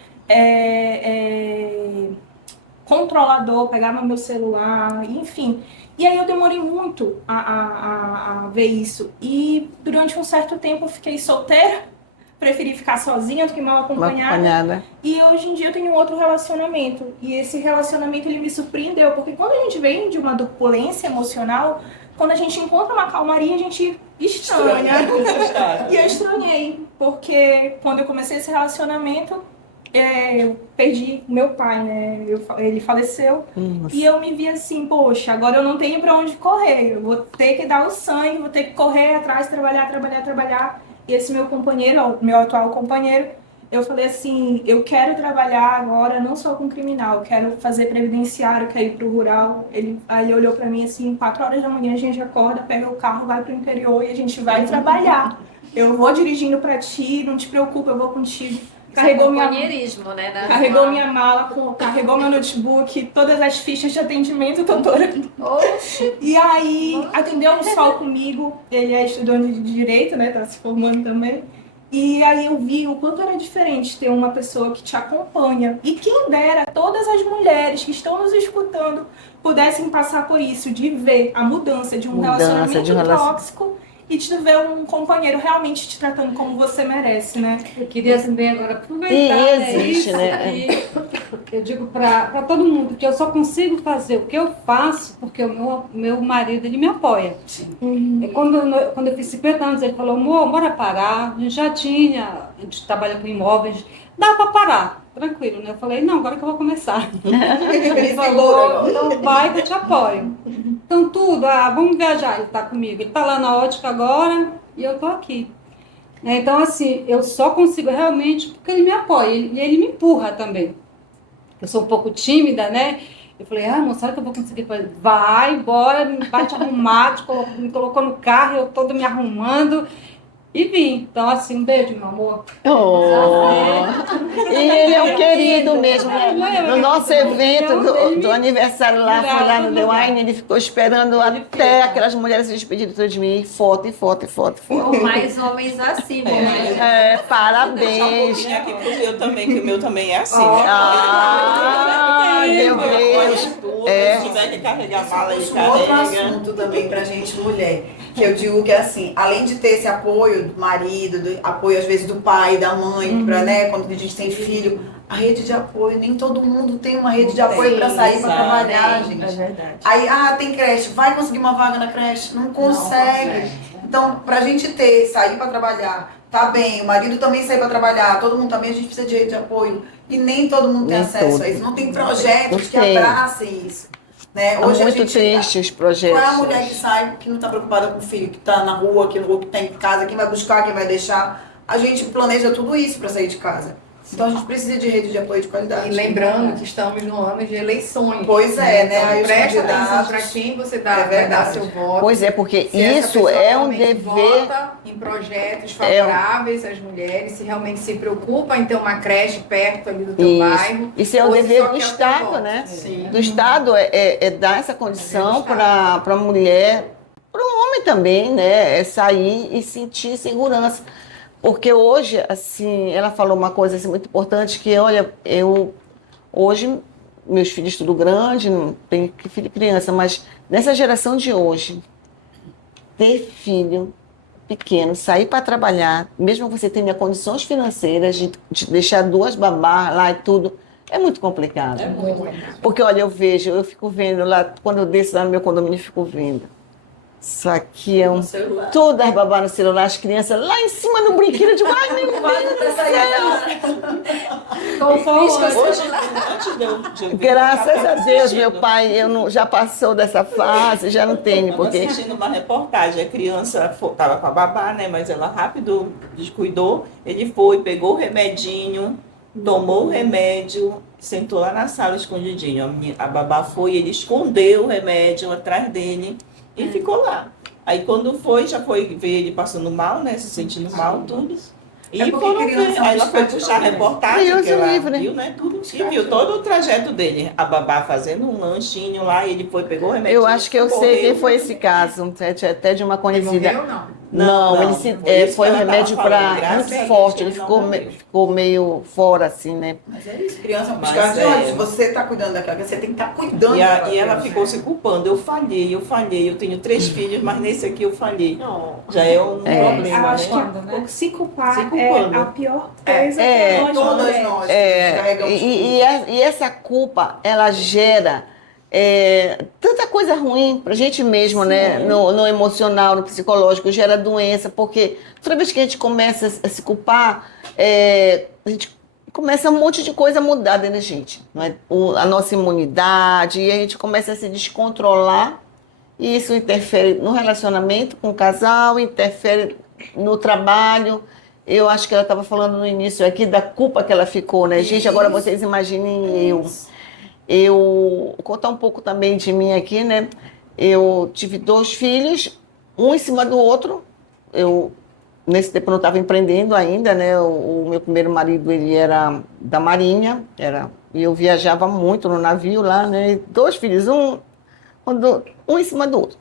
controlador, pegava meu celular, enfim. E aí eu demorei muito a ver isso. E durante um certo tempo eu fiquei solteira, preferi ficar sozinha do que mal acompanhada. E hoje em dia eu tenho um outro relacionamento. E esse relacionamento ele me surpreendeu, porque quando a gente vem de uma turbulência emocional, quando a gente encontra uma calmaria, a gente estranha. E eu estranhei, porque quando eu comecei esse relacionamento, eu perdi meu pai, né? Ele faleceu. Nossa. E eu me vi assim, poxa, agora eu não tenho pra onde correr. Eu vou ter que dar o sangue, vou ter que correr atrás, trabalhar. E esse meu companheiro, meu atual companheiro, eu falei assim, eu quero trabalhar agora não só com criminal, eu quero fazer previdenciário, quero ir pro rural. Aí ele olhou pra mim assim, 4 horas da manhã a gente acorda, pega o carro, vai pro interior e a gente vai trabalhar. Eu vou dirigindo pra ti, não te preocupa, eu vou contigo. Carregou minha mala, carregou meu notebook, todas as fichas de atendimento, doutora. Oxi. E aí, atendeu um sol comigo, ele é estudante de Direito, né, tá se formando também. E aí eu vi o quanto era diferente ter uma pessoa que te acompanha. E quem dera todas as mulheres que estão nos escutando pudessem passar por isso, de ver a mudança de um relacionamento tóxico e de ver um companheiro realmente te tratando como você merece, né? Eu queria também agora aproveitar existe, isso, né? E eu digo para todo mundo que eu só consigo fazer o que eu faço porque o meu marido, ele me apoia. E quando eu fiz 50 anos, ele falou, amor, bora parar. A gente já tinha, a gente trabalha com imóveis, dá para parar, tranquilo, né? Eu falei, não, agora que eu vou começar. Ele falou, então vai que eu te apoio. Então tudo, vamos viajar, ele está comigo. Ele está lá na ótica agora e eu estou aqui. Então assim, eu só consigo realmente porque ele me apoia e ele me empurra também. Eu sou um pouco tímida, né? Eu falei, amor, será que eu vou conseguir fazer? Vai, bora, vai te arrumar, me colocou no carro, eu toda me arrumando. E vim. Então, assim, um beijo, meu amor. E ele é um querido mesmo. No nosso evento do aniversário lá, foi lá no The Wine, ele ficou esperando até aquelas mulheres se despedirem de mim. Foto. Ou mais homens assim, né? Parabéns. Aqui pro meu também, que o meu também é assim. Meu Deus. Se tiver que carregar mala, ele carrega. Outro assunto também pra gente mulher, que eu digo que é assim, além de ter esse apoio do marido, apoio às vezes do pai, da mãe, pra, né, quando a gente tem filho, a rede de apoio, nem todo mundo tem uma rede de apoio para sair para trabalhar, gente. É verdade. Aí, tem creche, vai conseguir uma vaga na creche? Não consegue. Então, pra gente sair para trabalhar, tá bem, o marido também sair para trabalhar, todo mundo também, a gente precisa de rede de apoio. E nem todo mundo tem acesso a isso. Não tem projetos que abracem isso. Né? Hoje é muito triste os projetos. Qual é a mulher que sai, que não está preocupada com o filho, que está na rua, que está em casa, quem vai buscar, quem vai deixar? A gente planeja tudo isso para sair de casa. Então a gente precisa de rede de apoio de qualidade. E lembrando que estamos no ano de eleições. Pois é, né? Então, presta atenção para quem você vai dar seu voto. Pois é, porque isso é um dever. Vota em projetos favoráveis às mulheres, se realmente se preocupa em ter uma creche perto ali do teu bairro. Isso é o dever do Estado, né? Sim. Do Estado é dar essa condição para a mulher, para o homem também, né? É sair e sentir segurança. Porque hoje, assim, ela falou uma coisa assim, muito importante, que, olha, hoje, meus filhos tudo grande, não tenho filho e criança, mas nessa geração de hoje, ter filho pequeno, sair para trabalhar, mesmo que você tenha condições financeiras de deixar 2 babás lá e tudo, é muito complicado. É muito complicado. Porque, olha, eu fico vendo lá, quando eu desço lá no meu condomínio, eu fico vendo. Isso aqui é todas as babás no celular, as crianças lá em cima no brinquedo. Eu digo, ai, meu Deus! Graças a Deus, meu pai já passou dessa fase, já não tem. Porque... assistindo uma reportagem, a criança estava com a babá, né? Mas ela rápido descuidou. Ele foi, pegou o remedinho, tomou o remédio, sentou lá na sala escondidinho. A babá foi, ele escondeu o remédio atrás dele. E ficou lá. Aí quando já foi ver ele passando mal, né? Se sentindo mal, tudo. E foram ver. Aí ela foi puxar a reportagem, que ela viu, né? Tudo. E viu todo o trajeto dele. A babá fazendo um lanchinho lá, e ele pegou o remédio. Eu acho que eu sei quem foi esse caso. Até de uma conhecida. Ele morreu, não? Não, ele foi um remédio muito forte, ele ficou meio fora, assim, né? Mas é isso, criança, se você está cuidando daquela criança, você tem que estar cuidando daquela criança. E ela ficou se culpando, eu falhei, eu tenho 3 filhos, mas nesse aqui eu falhei. Já é um problema, eu acho que se culpar é a pior coisa que nós carregamos. E essa culpa, ela gera... tanta coisa ruim pra gente mesmo, né? No emocional, no psicológico, gera doença, porque toda vez que a gente começa a se culpar, a gente começa um monte de coisa a mudar dentro da gente, não é? A nossa imunidade, e a gente começa a se descontrolar, e isso interfere no relacionamento com o casal, interfere no trabalho. Eu acho que ela estava falando no início aqui da culpa que ela ficou, né? Gente, agora vocês imaginem eu vou contar um pouco também de mim aqui, né? Eu tive 2 filhos, um em cima do outro. Nesse tempo, eu não estava empreendendo ainda, né? O meu primeiro marido, ele era da Marinha, e eu viajava muito no navio lá, né? 2 filhos, um em cima do outro.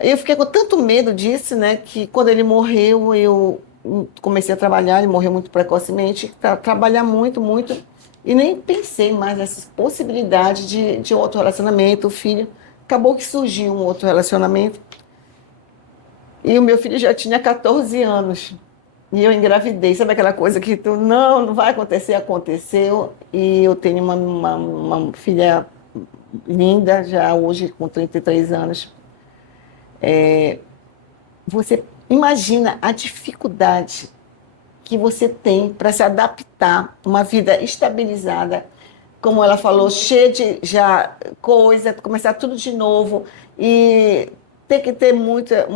Eu fiquei com tanto medo disso, né? Que quando ele morreu, comecei a trabalhar, ele morreu muito precocemente, trabalhar muito, muito, e nem pensei mais nessas possibilidades de outro relacionamento, o filho. Acabou que surgiu um outro relacionamento, e o meu filho já tinha 14 anos, e eu engravidei. Sabe aquela coisa que tu, não vai acontecer, aconteceu, e eu tenho uma filha linda, já hoje com 33 anos. Você imagina a dificuldade que você tem para se adaptar a uma vida estabilizada, como ela falou, cheia de já coisa, começar tudo de novo e ter que ter muita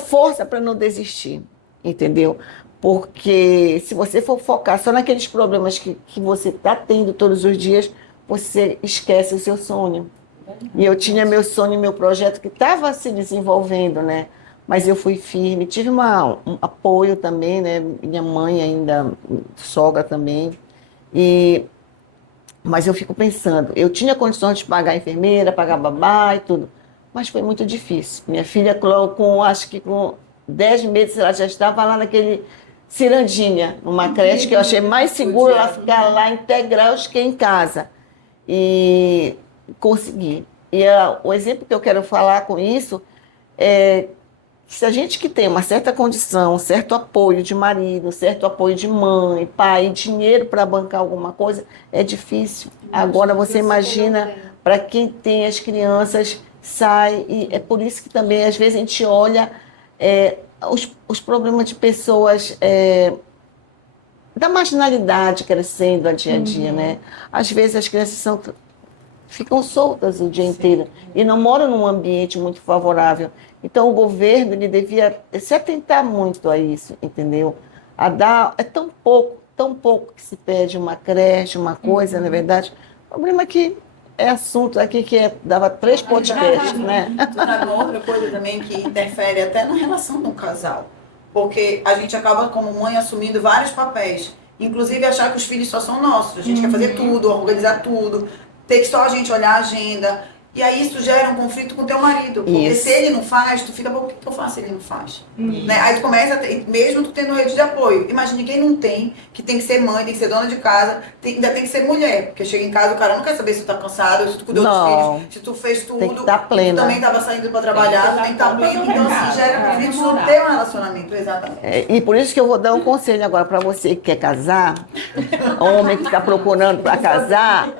força para não desistir, entendeu? Porque se você for focar só naqueles problemas que você está tendo todos os dias, você esquece o seu sonho. E eu tinha meu sonho, meu projeto que estava se desenvolvendo, né? Mas eu fui firme, tive um apoio também, né? Minha mãe ainda, sogra também. Mas eu fico pensando, eu tinha condições de pagar enfermeira, pagar babá e tudo, mas foi muito difícil. Minha filha, acho que com 10 meses, ela já estava lá naquele Cirandinha, numa creche que eu achei mais seguro ela ficar lá integral que em casa. E consegui. E o exemplo que eu quero falar com isso é que se a gente que tem uma certa condição, um certo apoio de marido, um certo apoio de mãe, pai, dinheiro para bancar alguma coisa, é difícil. Agora você imagina para quem tem as crianças, sai, e é por isso que também às vezes a gente olha os problemas de pessoas da marginalidade crescendo a dia a dia, né? Às vezes as crianças ficam soltas o dia inteiro e não moram num ambiente muito favorável. Então, o governo ele devia se atentar muito a isso, entendeu? É tão pouco que se pede uma creche, uma coisa, na verdade. O problema é que é assunto aqui que dava 3 podcasts, né? Tu sabe uma outra coisa também que interfere até na relação do casal. Porque a gente acaba, como mãe, assumindo vários papéis. Inclusive, achar que os filhos só são nossos. A gente quer fazer tudo, organizar tudo. Ter que só a gente olhar a agenda. E aí isso gera um conflito com o teu marido. Porque se ele não faz, tu fica, por que eu faço se ele não faz? Né? Aí tu começa, mesmo tu tendo rede de apoio. Imagine quem não tem, que tem que ser mãe, tem que ser dona de casa, ainda tem que ser mulher. Porque chega em casa, o cara não quer saber se tu tá cansado, se tu cuidou dos filhos, se tu fez tudo. Tem que estar plena. Tu também tava saindo pra trabalhar, tu tem que estar plena. Então assim, gera conflito no teu relacionamento, exatamente. E por isso que eu vou dar um conselho agora para você que quer casar, homem que está procurando para casar,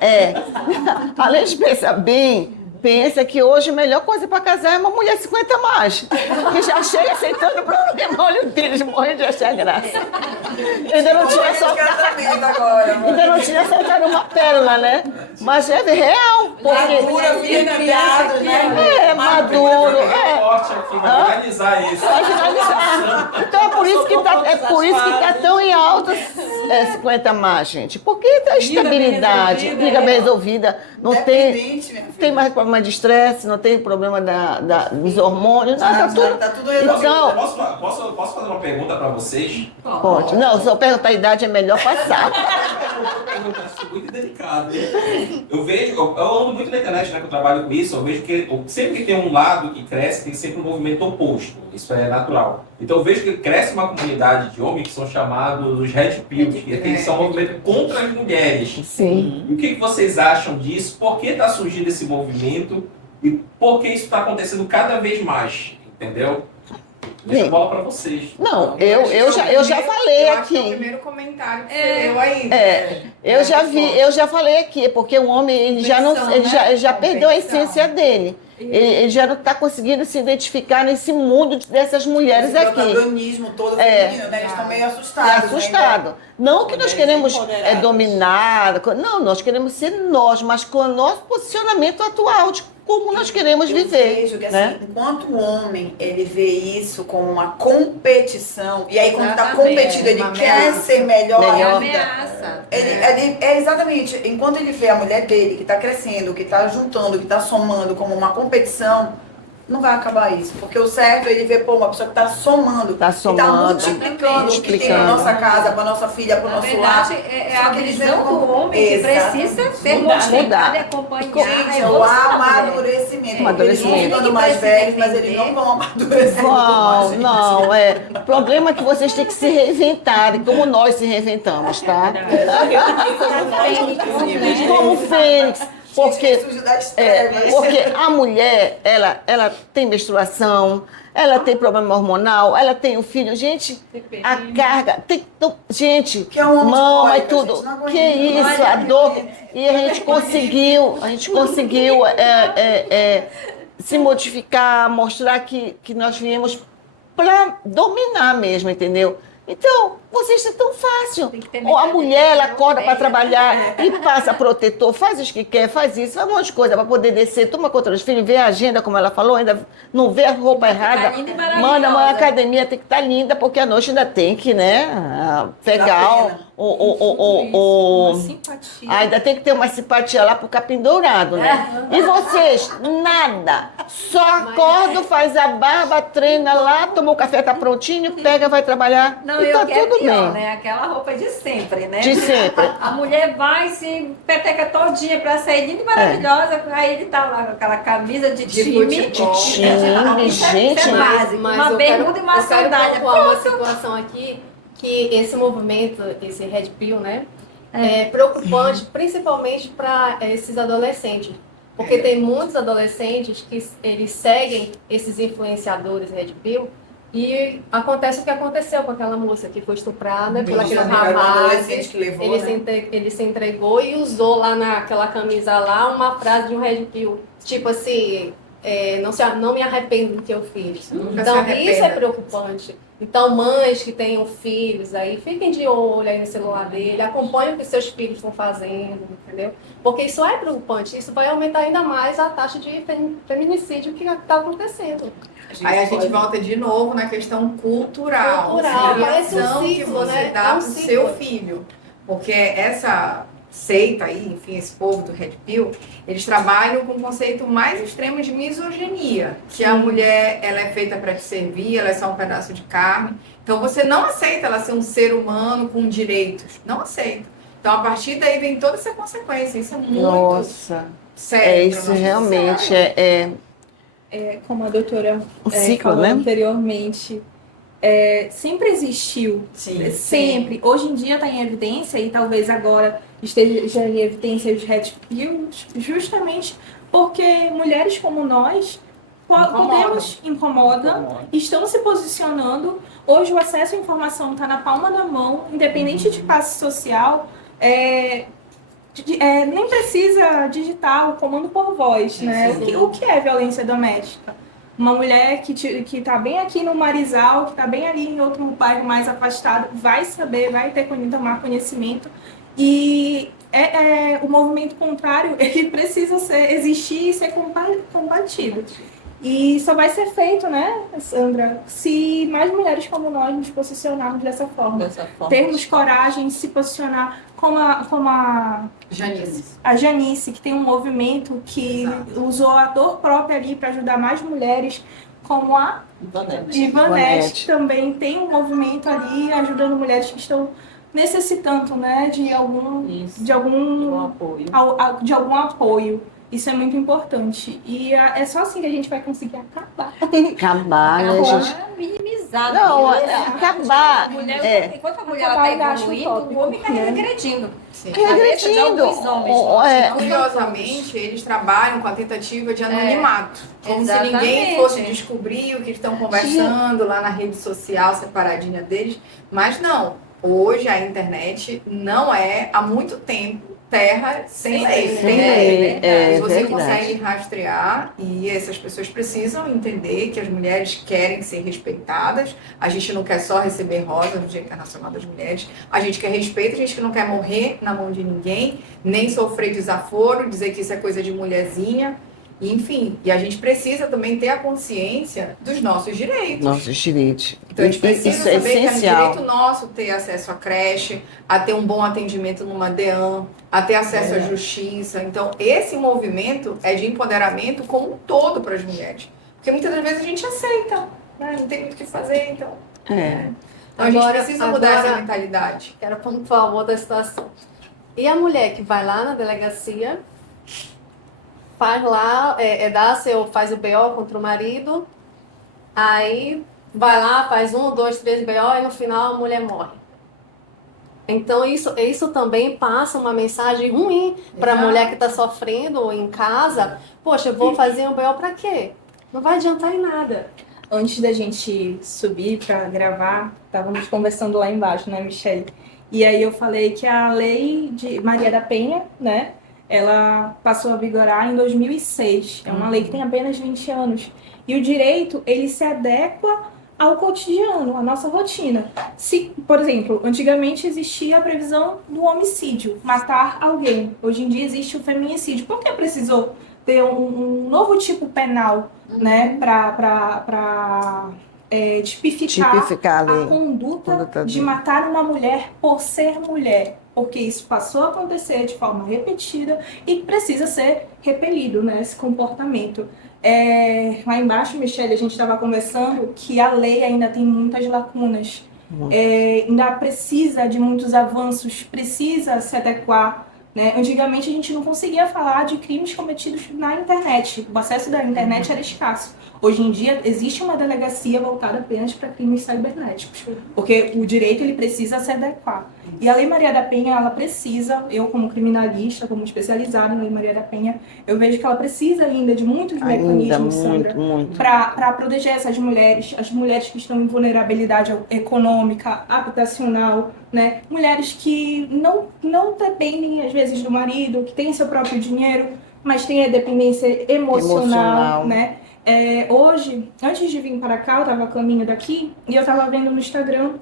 além de pensar bem, pensa que hoje a melhor coisa para casar é uma mulher 50 mais, que já chega aceitando o problema, olha o filho morrendo de achar graça. Ainda não tinha soltado uma pérola, né? Mas é real, porque... Madura, filho criado, né? Maduro. Forte aqui, vai finalizar isso. Vai finalizar. Então é por isso que tá tão em alta 50 mais, gente. Porque a estabilidade, vida bem resolvida, não tem mais problema de estresse, não tem problema dos hormônios, nada, tá tudo resolvido. Então, posso fazer uma pergunta para vocês? Pode. Não, se eu perguntar a idade é melhor passar. Uma pergunta muito delicada. Eu ando muito na internet, né, que eu trabalho com isso, eu vejo que sempre que tem um lado que cresce, tem sempre um movimento oposto. Isso é natural. Então eu vejo que cresce uma comunidade de homens que são chamados os Red Pills, que são um movimento contra as mulheres. Sim. E o que vocês acham disso? Por que está surgindo esse movimento? E por que isso está acontecendo cada vez mais? Entendeu? Deixa a bola para vocês. Não, eu já falei aqui. É o primeiro comentário que você leu aí. Eu já falei aqui, porque o homem ele já perdeu a essência dele. Ele já não está conseguindo se identificar nesse mundo dessas mulheres aqui. O protagonismo todo feminino, né? Eles estão meio assustados. Assustado. Não que nós queremos dominar, não, nós queremos ser nós, mas com o nosso posicionamento atual de como nós queremos viver. Eu vejo que, né? assim, enquanto o homem ele vê isso como uma competição, e aí quando está competindo, ele quer ser melhor ainda. Exatamente, enquanto ele vê a mulher dele que está crescendo, que está juntando, que está somando como uma competição, não vai acabar isso. Porque o certo é ele ver, pô, uma pessoa que está somando, Tá somando, que está multiplicando o que tem na nossa casa, para nossa filha, para o Na nosso verdade, lar. é Só a que eles visão veem como- do homem que Exato. precisa ser Mudar. modificada e acompanhar. Gente, é o evolução da mulher. amadurecimento. Porque eles vão Amadurecimento. ficando mais velhos, mas eles não estão amadurecendo. como a Não, gente. não, o problema é que vocês têm que se reinventarem, como nós se reinventamos, tá? Como Fênix. Porque, Surge das trevas. porque a mulher, ela tem menstruação, ela tem problema hormonal, ela tem o filho. Gente, a carga. Gente, Que é um mão e anticólico, tudo. a gente não aguenta. Que isso, a dor. E a gente conseguiu se modificar, mostrar que nós viemos para dominar mesmo, entendeu? Então, vocês é tão fácil. Tem que ter Ou a metade mulher, ela do acorda para pé. trabalhar e passa protetor, faz o que quer, faz isso, faz um monte de coisa para poder descer, toma conta dos filhos, vê a agenda, como ela falou, ainda não vê a roupa errada. linda e Manda maravilhosa. uma academia, tem que estar linda, porque à noite ainda tem que, né, pegar Uma simpatia. ainda tem que ter uma simpatia lá pro capim dourado, né? E vocês, nada. Só acorda, faz a barba, treina lá, toma o café, tá prontinho, pega, vai trabalhar. Não, e eu tá quero tudo pior, bem. né? Aquela roupa de sempre, né? De sempre. A mulher vai se peteca todinha pra sair linda e maravilhosa, aí ele tá lá com aquela camisa de time. futebol. Time, Isso é gente. básico. Uma bermuda e uma eu quero sandália. pontuar uma situação aqui, que esse movimento, esse Red Pill, né, é preocupante, principalmente para esses adolescentes. Porque tem muitos adolescentes que eles seguem esses influenciadores Red Pill e acontece o que aconteceu com aquela moça que foi estuprada por aquele Um rapaz. adolescente que levou, Ele se entregou e usou lá naquela camisa lá uma frase de um Red Pill. Tipo assim, não me arrependo do que eu fiz. Nunca se Então, arrependa. isso é preocupante. Então, mães que tenham filhos aí, fiquem de olho aí no celular dele, acompanhem o que seus filhos estão fazendo, entendeu? Porque isso é preocupante, isso vai aumentar ainda mais a taxa de feminicídio que está acontecendo. Aí a gente volta de novo na questão cultural. Cultural, a parece um criação que ciclo, você né? dá É um pro ciclo. seu filho. Porque essa seita aí, enfim, esse povo do Red Pill, eles trabalham com o conceito mais extremo de misoginia, que a mulher, ela é feita para te servir, ela é só um pedaço de carne. Então você não aceita ela ser um ser humano com direitos, não aceita. Então a partir daí vem toda essa consequência, isso é muito Nossa, sério. pra isso nossa realmente sociedade. Como a doutora um ciclo, falou né? anteriormente, sempre existiu. Sim. Sempre. Hoje em dia está em evidência, e talvez agora esteja em evidência os Red Pills, justamente porque mulheres como nós incomoda, estão se posicionando. Hoje o acesso à informação está na palma da mão, independente de classe social. Nem precisa digitar o comando por voz, né? O que é violência doméstica? Uma mulher que está bem aqui no Marizal, que está bem ali em outro bairro mais afastado, vai saber, vai ter tomar conhecimento. E o movimento contrário, ele precisa existir e ser combatido. E só vai ser feito, né, Sandra, se mais mulheres como nós nos posicionarmos dessa forma. Termos coragem de se posicionar como a Janice, que tem um movimento que usou a dor própria ali para ajudar mais mulheres, como a Ivanete também tem um movimento ali ajudando mulheres que estão necessitando, né, de algum apoio. Isso é muito importante. E é só assim que a gente vai conseguir acabar. Acabar, né, gente? Minimizar. Não, acabar. Enquanto a mulher está evoluindo, o homem está regredindo. Regredindo. Curiosamente, eles trabalham com a tentativa de anonimato. Como se ninguém fosse descobrir o que estão conversando lá na rede social separadinha deles. Mas não. Hoje a internet não é, há muito tempo, terra sem lei. Você consegue rastrear e essas pessoas precisam entender que as mulheres querem ser respeitadas. A gente não quer só receber rosa no Dia Internacional das Mulheres. A gente quer respeito, a gente não quer morrer na mão de ninguém, nem sofrer desaforo, dizer que isso é coisa de mulherzinha. Enfim, e a gente precisa também ter a consciência dos nossos direitos. Nossos direitos. Então a gente precisa Isso é saber que é um essencial. direito nosso ter acesso à creche, a ter um bom atendimento numa DEAN, a ter acesso à justiça. Então esse movimento é de empoderamento como um todo para as mulheres. Porque muitas das vezes a gente aceita, né? Não tem muito o que fazer, então. Então a gente precisa mudar essa mentalidade. Quero pontuar uma outra situação. E a mulher que vai lá na delegacia, faz lá, faz o BO contra o marido, aí vai lá, faz 1, 2, 3 BO e no final a mulher morre. Então isso também passa uma mensagem ruim para a mulher que está sofrendo em casa. Poxa, eu vou fazer um BO para quê? Não vai adiantar em nada. Antes da gente subir para gravar, estávamos conversando lá embaixo, né, Michele? E aí eu falei que a lei de Maria da Penha, né, ela passou a vigorar em 2006. É uma lei que tem apenas 20 anos. E o direito, ele se adequa ao cotidiano, à nossa rotina. Se, por exemplo, antigamente existia a previsão do homicídio, matar alguém. Hoje em dia existe o feminicídio. Por que precisou ter um novo tipo penal, né, para tipificar a conduta de matar uma mulher por ser mulher? Porque isso passou a acontecer de forma repetida e precisa ser repelido, né, esse comportamento. Lá embaixo, Michele, a gente estava conversando que a lei ainda tem muitas lacunas, ainda precisa de muitos avanços, precisa se adequar, né? Antigamente a gente não conseguia falar de crimes cometidos na internet, o acesso da internet era escasso. Hoje em dia existe uma delegacia voltada apenas para crimes cibernéticos, porque o direito ele precisa se adequar. E a Lei Maria da Penha, ela precisa, eu como criminalista, como especializada em Lei Maria da Penha, eu vejo que ela precisa ainda de muitos mecanismos, Sandra, para proteger essas mulheres, as mulheres que estão em vulnerabilidade econômica, habitacional, né? Mulheres que não dependem, às vezes, do marido, que têm seu próprio dinheiro, mas têm a dependência emocional. Né? Hoje, antes de vir para cá, eu estava a caminho daqui e eu estava vendo no Instagram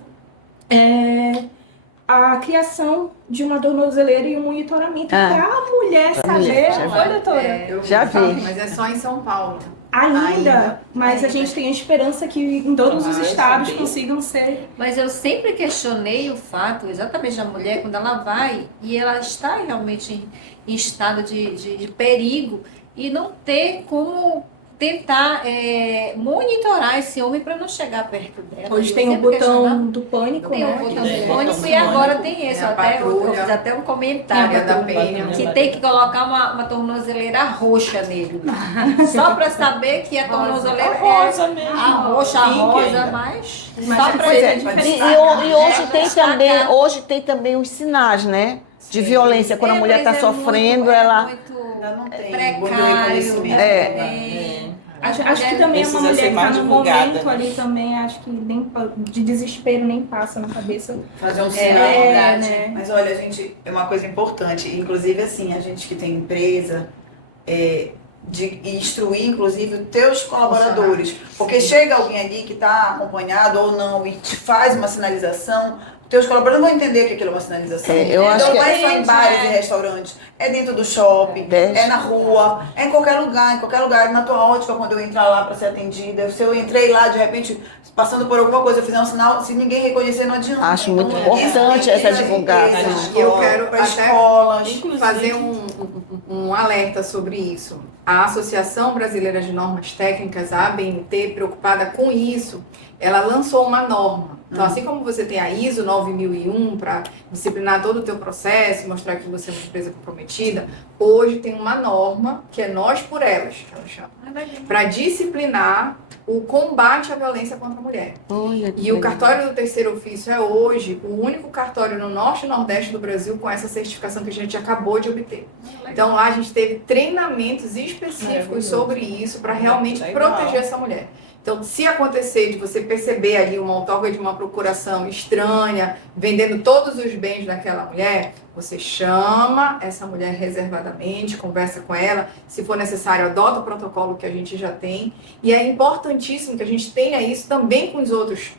a criação de uma tornozeleira e um monitoramento para a mulher saber. Foi, doutora? Já vi. Mas é só em São Paulo. Ainda, mas a gente tem a esperança que em todos os estados consigam ser. Mas eu sempre questionei o fato, exatamente da mulher, quando ela vai e ela está realmente em estado de perigo e não ter como tentar monitorar esse homem para não chegar perto dela. Hoje tem o botão do pânico, tem né? o botão do pânico e agora tem esse. Eu fiz até um comentário que tem que colocar uma tornozeleira roxa nele. Só para saber que a tornozeleira é rosa mesmo. A rosa, mas só para E hoje tem também os sinais, né? De violência. Quando a mulher está sofrendo, ela... não tem precário. Acho que também é uma mulher que está no momento ali também, acho que nem, de desespero nem passa na cabeça. Fazer um sinal. Né? Mas olha, gente, é uma coisa importante, inclusive assim, a gente que tem empresa, de instruir, inclusive, os teus colaboradores. Porque chega alguém ali que está acompanhado ou não e te faz uma sinalização, teus colaboradores vão entender que aquilo é uma sinalização. Eu acho então, que não é só em bares e restaurantes, é dentro do shopping, é na rua, é em qualquer lugar, na tua ótica, quando eu entrar lá para ser atendida. Se eu entrei lá, de repente, passando por alguma coisa, eu fizer um sinal, se ninguém reconhecer, não adianta. Acho muito importante essa divulgada. Eu quero para escolas, fazer um alerta sobre isso. A Associação Brasileira de Normas Técnicas, a ABNT, preocupada com isso, ela lançou uma norma. Então, assim como você tem a ISO 9001 para disciplinar todo o teu processo, mostrar que você é uma empresa comprometida, hoje tem uma norma que é Nós por Elas, que ela chama, para disciplinar o combate à violência contra a mulher. E o cartório do terceiro ofício é hoje o único cartório no norte e nordeste do Brasil com essa certificação que a gente acabou de obter. Então, lá a gente teve treinamentos específicos sobre isso para realmente proteger essa mulher. Então, se acontecer de você perceber ali uma outorga de uma procuração estranha, vendendo todos os bens daquela mulher, você chama essa mulher reservadamente, conversa com ela, se for necessário, adota o protocolo que a gente já tem. E é importantíssimo que a gente tenha isso também com os outros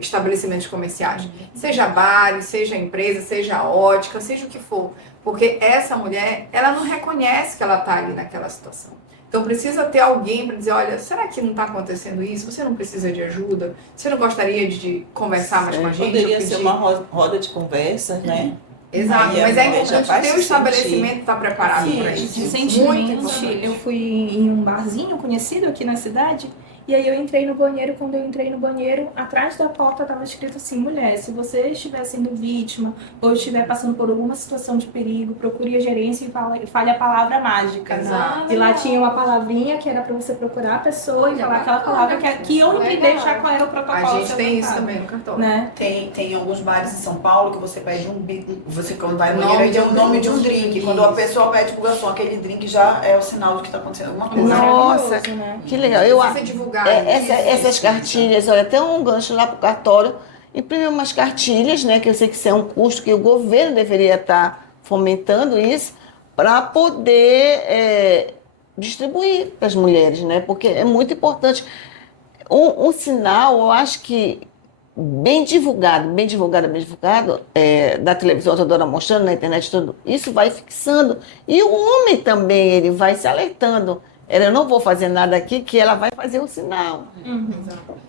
estabelecimentos comerciais. Seja bares, seja empresa, seja ótica, seja o que for. Porque essa mulher, ela não reconhece que ela está ali naquela situação. Então precisa ter alguém para dizer, olha, será que não está acontecendo isso? Você não precisa de ajuda? Você não gostaria de conversar mais com a gente? Poderia ser uma roda de conversa, né? Exato, Aí a mas é mulher já importante faz ter o se estabelecimento estar preparado para isso. Muito Recentemente, importante. eu fui em um barzinho conhecido aqui na cidade, e aí eu entrei no banheiro. Quando eu entrei no banheiro, atrás da porta estava escrito assim: mulher, se você estiver sendo vítima ou estiver passando por alguma situação de perigo, procure a gerência e fale a palavra mágica. Exato. E lá tinha uma palavrinha que era para você procurar a pessoa e falar aquela palavra que eu entendi já qual era o protocolo. A gente ser tem isso adotado, também no cartório. né? Tem alguns bares em São Paulo que você pede você quando vai no Nome banheiro, de tem o um nome de um drink. drink. Quando a pessoa pede pro garçom aquele drink, já é o sinal de que está acontecendo alguma coisa. Nossa, Maravilhoso, né? que legal. Eu, Precisa divulgar essas cartilhas, olha, tem um gancho lá para o cartório, imprimir umas cartilhas, né, que eu sei que isso é um custo que o governo deveria estar fomentando isso, para poder distribuir para as mulheres, né, porque é muito importante. Um sinal, eu acho que bem divulgado, da televisão toda hora mostrando, na internet tudo, isso vai fixando. E o homem também, ele vai se alertando. Eu não vou fazer nada aqui, que ela vai fazer o sinal.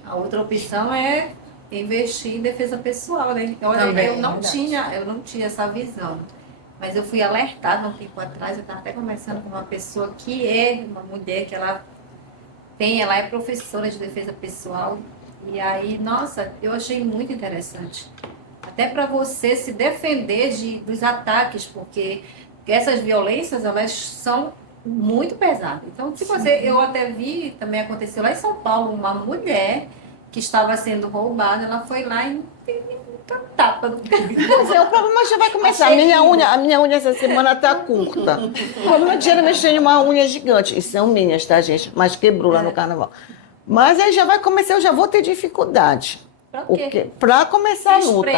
A outra opção é investir em defesa pessoal, né? Olha, Também, eu não verdade. tinha essa visão. Mas eu fui alertada um tempo atrás, eu estava até conversando com uma pessoa que é uma mulher que ela é professora de defesa pessoal. E aí, nossa, eu achei muito interessante. Até para você se defender dos ataques, porque essas violências, elas são muito pesadas. Então, se você, eu até vi, também aconteceu lá em São Paulo, uma mulher que estava sendo roubada, ela foi lá e tapa. Pois é, o problema já vai começar. A minha unha essa semana tá curta. O problema geralmente tem uma unha gigante. E são minhas, tá, gente? Mas quebrou lá no carnaval. Mas aí já vai começar, eu já vou ter dificuldade. Pra O quê? quê? Pra começar a luta.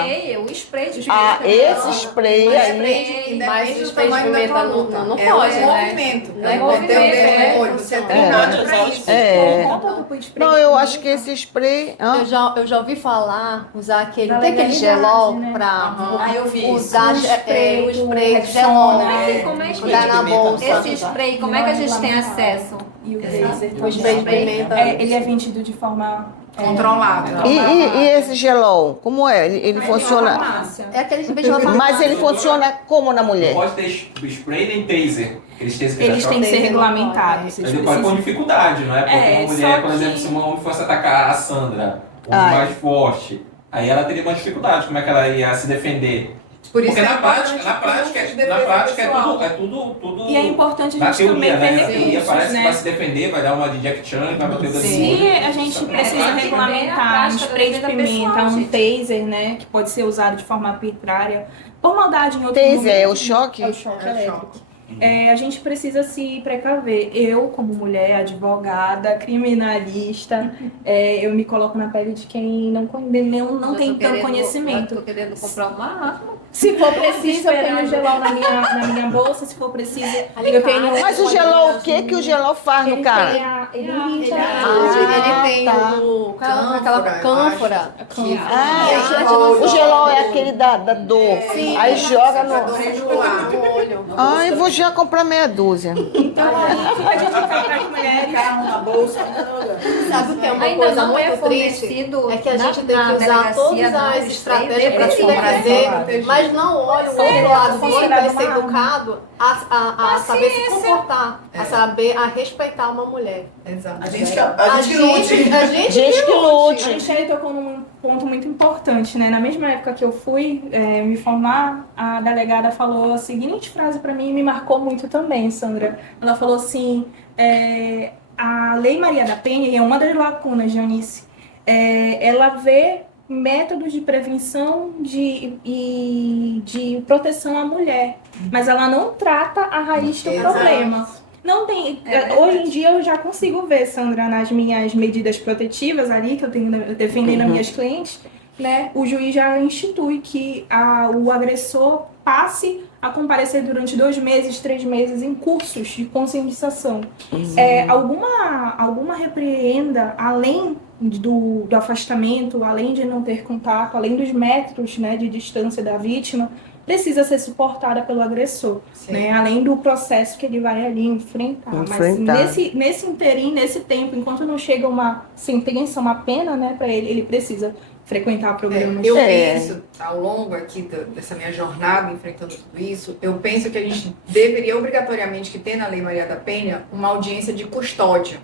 O spray de Esse spray aí. Mas Independe o do spray de tamanho da pimenta tua não, luta. não É pode, o né? movimento. Não é Meter o movimento, dedo né? no olho. Você é Funciona. treinado pra isso. É. Por conta do spray Não, de eu pimenta, acho que esse spray. Eu já ouvi falar, usar aquele, Da tem aquele legalidade, gelol né? pra Ah, eu vi isso. usar O spray o do spray de Rexona, gelol, né? né? Como é que Usar na bolsa. esse spray, como é que a gente tem acesso? E o laser. O spray de pimenta. Ele é vendido de forma Controlado. E esse gelol, como é? Ele funciona. farmácia. É aquele que vende na farmácia. Mas ele funciona como na Não mulher? pode ter spray nem taser. Aqueles tasers que Eles já têm que ser Laser não regulamentados. Mas Vocês ele pode com precisam. dificuldade, não é? Porque É, uma só mulher, por que- exemplo, se um homem fosse atacar a Sandra, um Ai. mais forte, aí ela teria uma dificuldade, como é que ela ia se defender? Por isso Porque é na prática, importante na ter prática, curso de defesa pessoal. é tudo E é importante a na gente teoria, também né? ter Na teoria recursos, parece que né? vai se defender, vai dar uma de Jack Chan e vai bater o dedo no Sim. Se olho. a gente Isso é precisa prática, regulamentar um prática spray de da pimenta, pessoa, um gente. taser, né, que pode ser usado de forma arbitrária, por maldade em outro Taser é o choque? É o choque É o elétrico. choque. A gente precisa se precaver. Eu, como mulher, advogada, criminalista, eu me coloco na pele de quem não tem tanto conhecimento. Estou querendo comprar uma arma. Se for preciso, eu tenho gelol na minha bolsa. Se for preciso, eu tenho... Mas o gelol, o que que o gelol faz no cara? Ele Ele Ah, tem tá. aquela Cânfora, cânfora. O gelol é aquele da dor. Sim. Aí joga no... No olho. Ah, eu vou já comprar meia dúzia. A gente vai para as mulheres. Carro na bolsa, ainda no lugar. Sabe o que é uma Ainda coisa não é muito triste? fornecido É que a gente na- tem na que usar delegacia, todas não, as spray estratégias para se de defender, pimenta. mas não olha o outro lado do outro, vai ser educado a saber se comportar, a saber, a respeitar uma mulher. Exato. A gente que lute. A gente Gente que A lute. Michelle tocou num ponto muito importante, né? Na mesma época que eu fui me formar, a delegada falou a seguinte frase para mim e me marcou muito também, Sandra. Ela falou assim, a Lei Maria da Penha, e é uma das lacunas, Janice, ela vê métodos de prevenção e de proteção à mulher, mas ela não trata a raiz do Exato. problema. Não tem. Hoje em dia eu já consigo ver, Sandra, nas minhas medidas protetivas ali, que eu tenho defendendo as minhas clientes, né? O juiz já institui que o agressor passe a comparecer durante 2 meses, 3 meses em cursos de conscientização. Alguma repreenda, além do afastamento, além de não ter contato, além dos metros, né, de distância da vítima, precisa ser suportada pelo agressor, né? Além do processo que ele vai ali enfrentar. Mas nesse interim, nesse tempo, enquanto não chega uma sentença, uma pena, né, para ele, ele precisa frequentar programas. Eu penso, ao longo aqui dessa minha jornada enfrentando tudo isso, eu penso que a gente deveria obrigatoriamente que ter na Lei Maria da Penha uma audiência de custódia,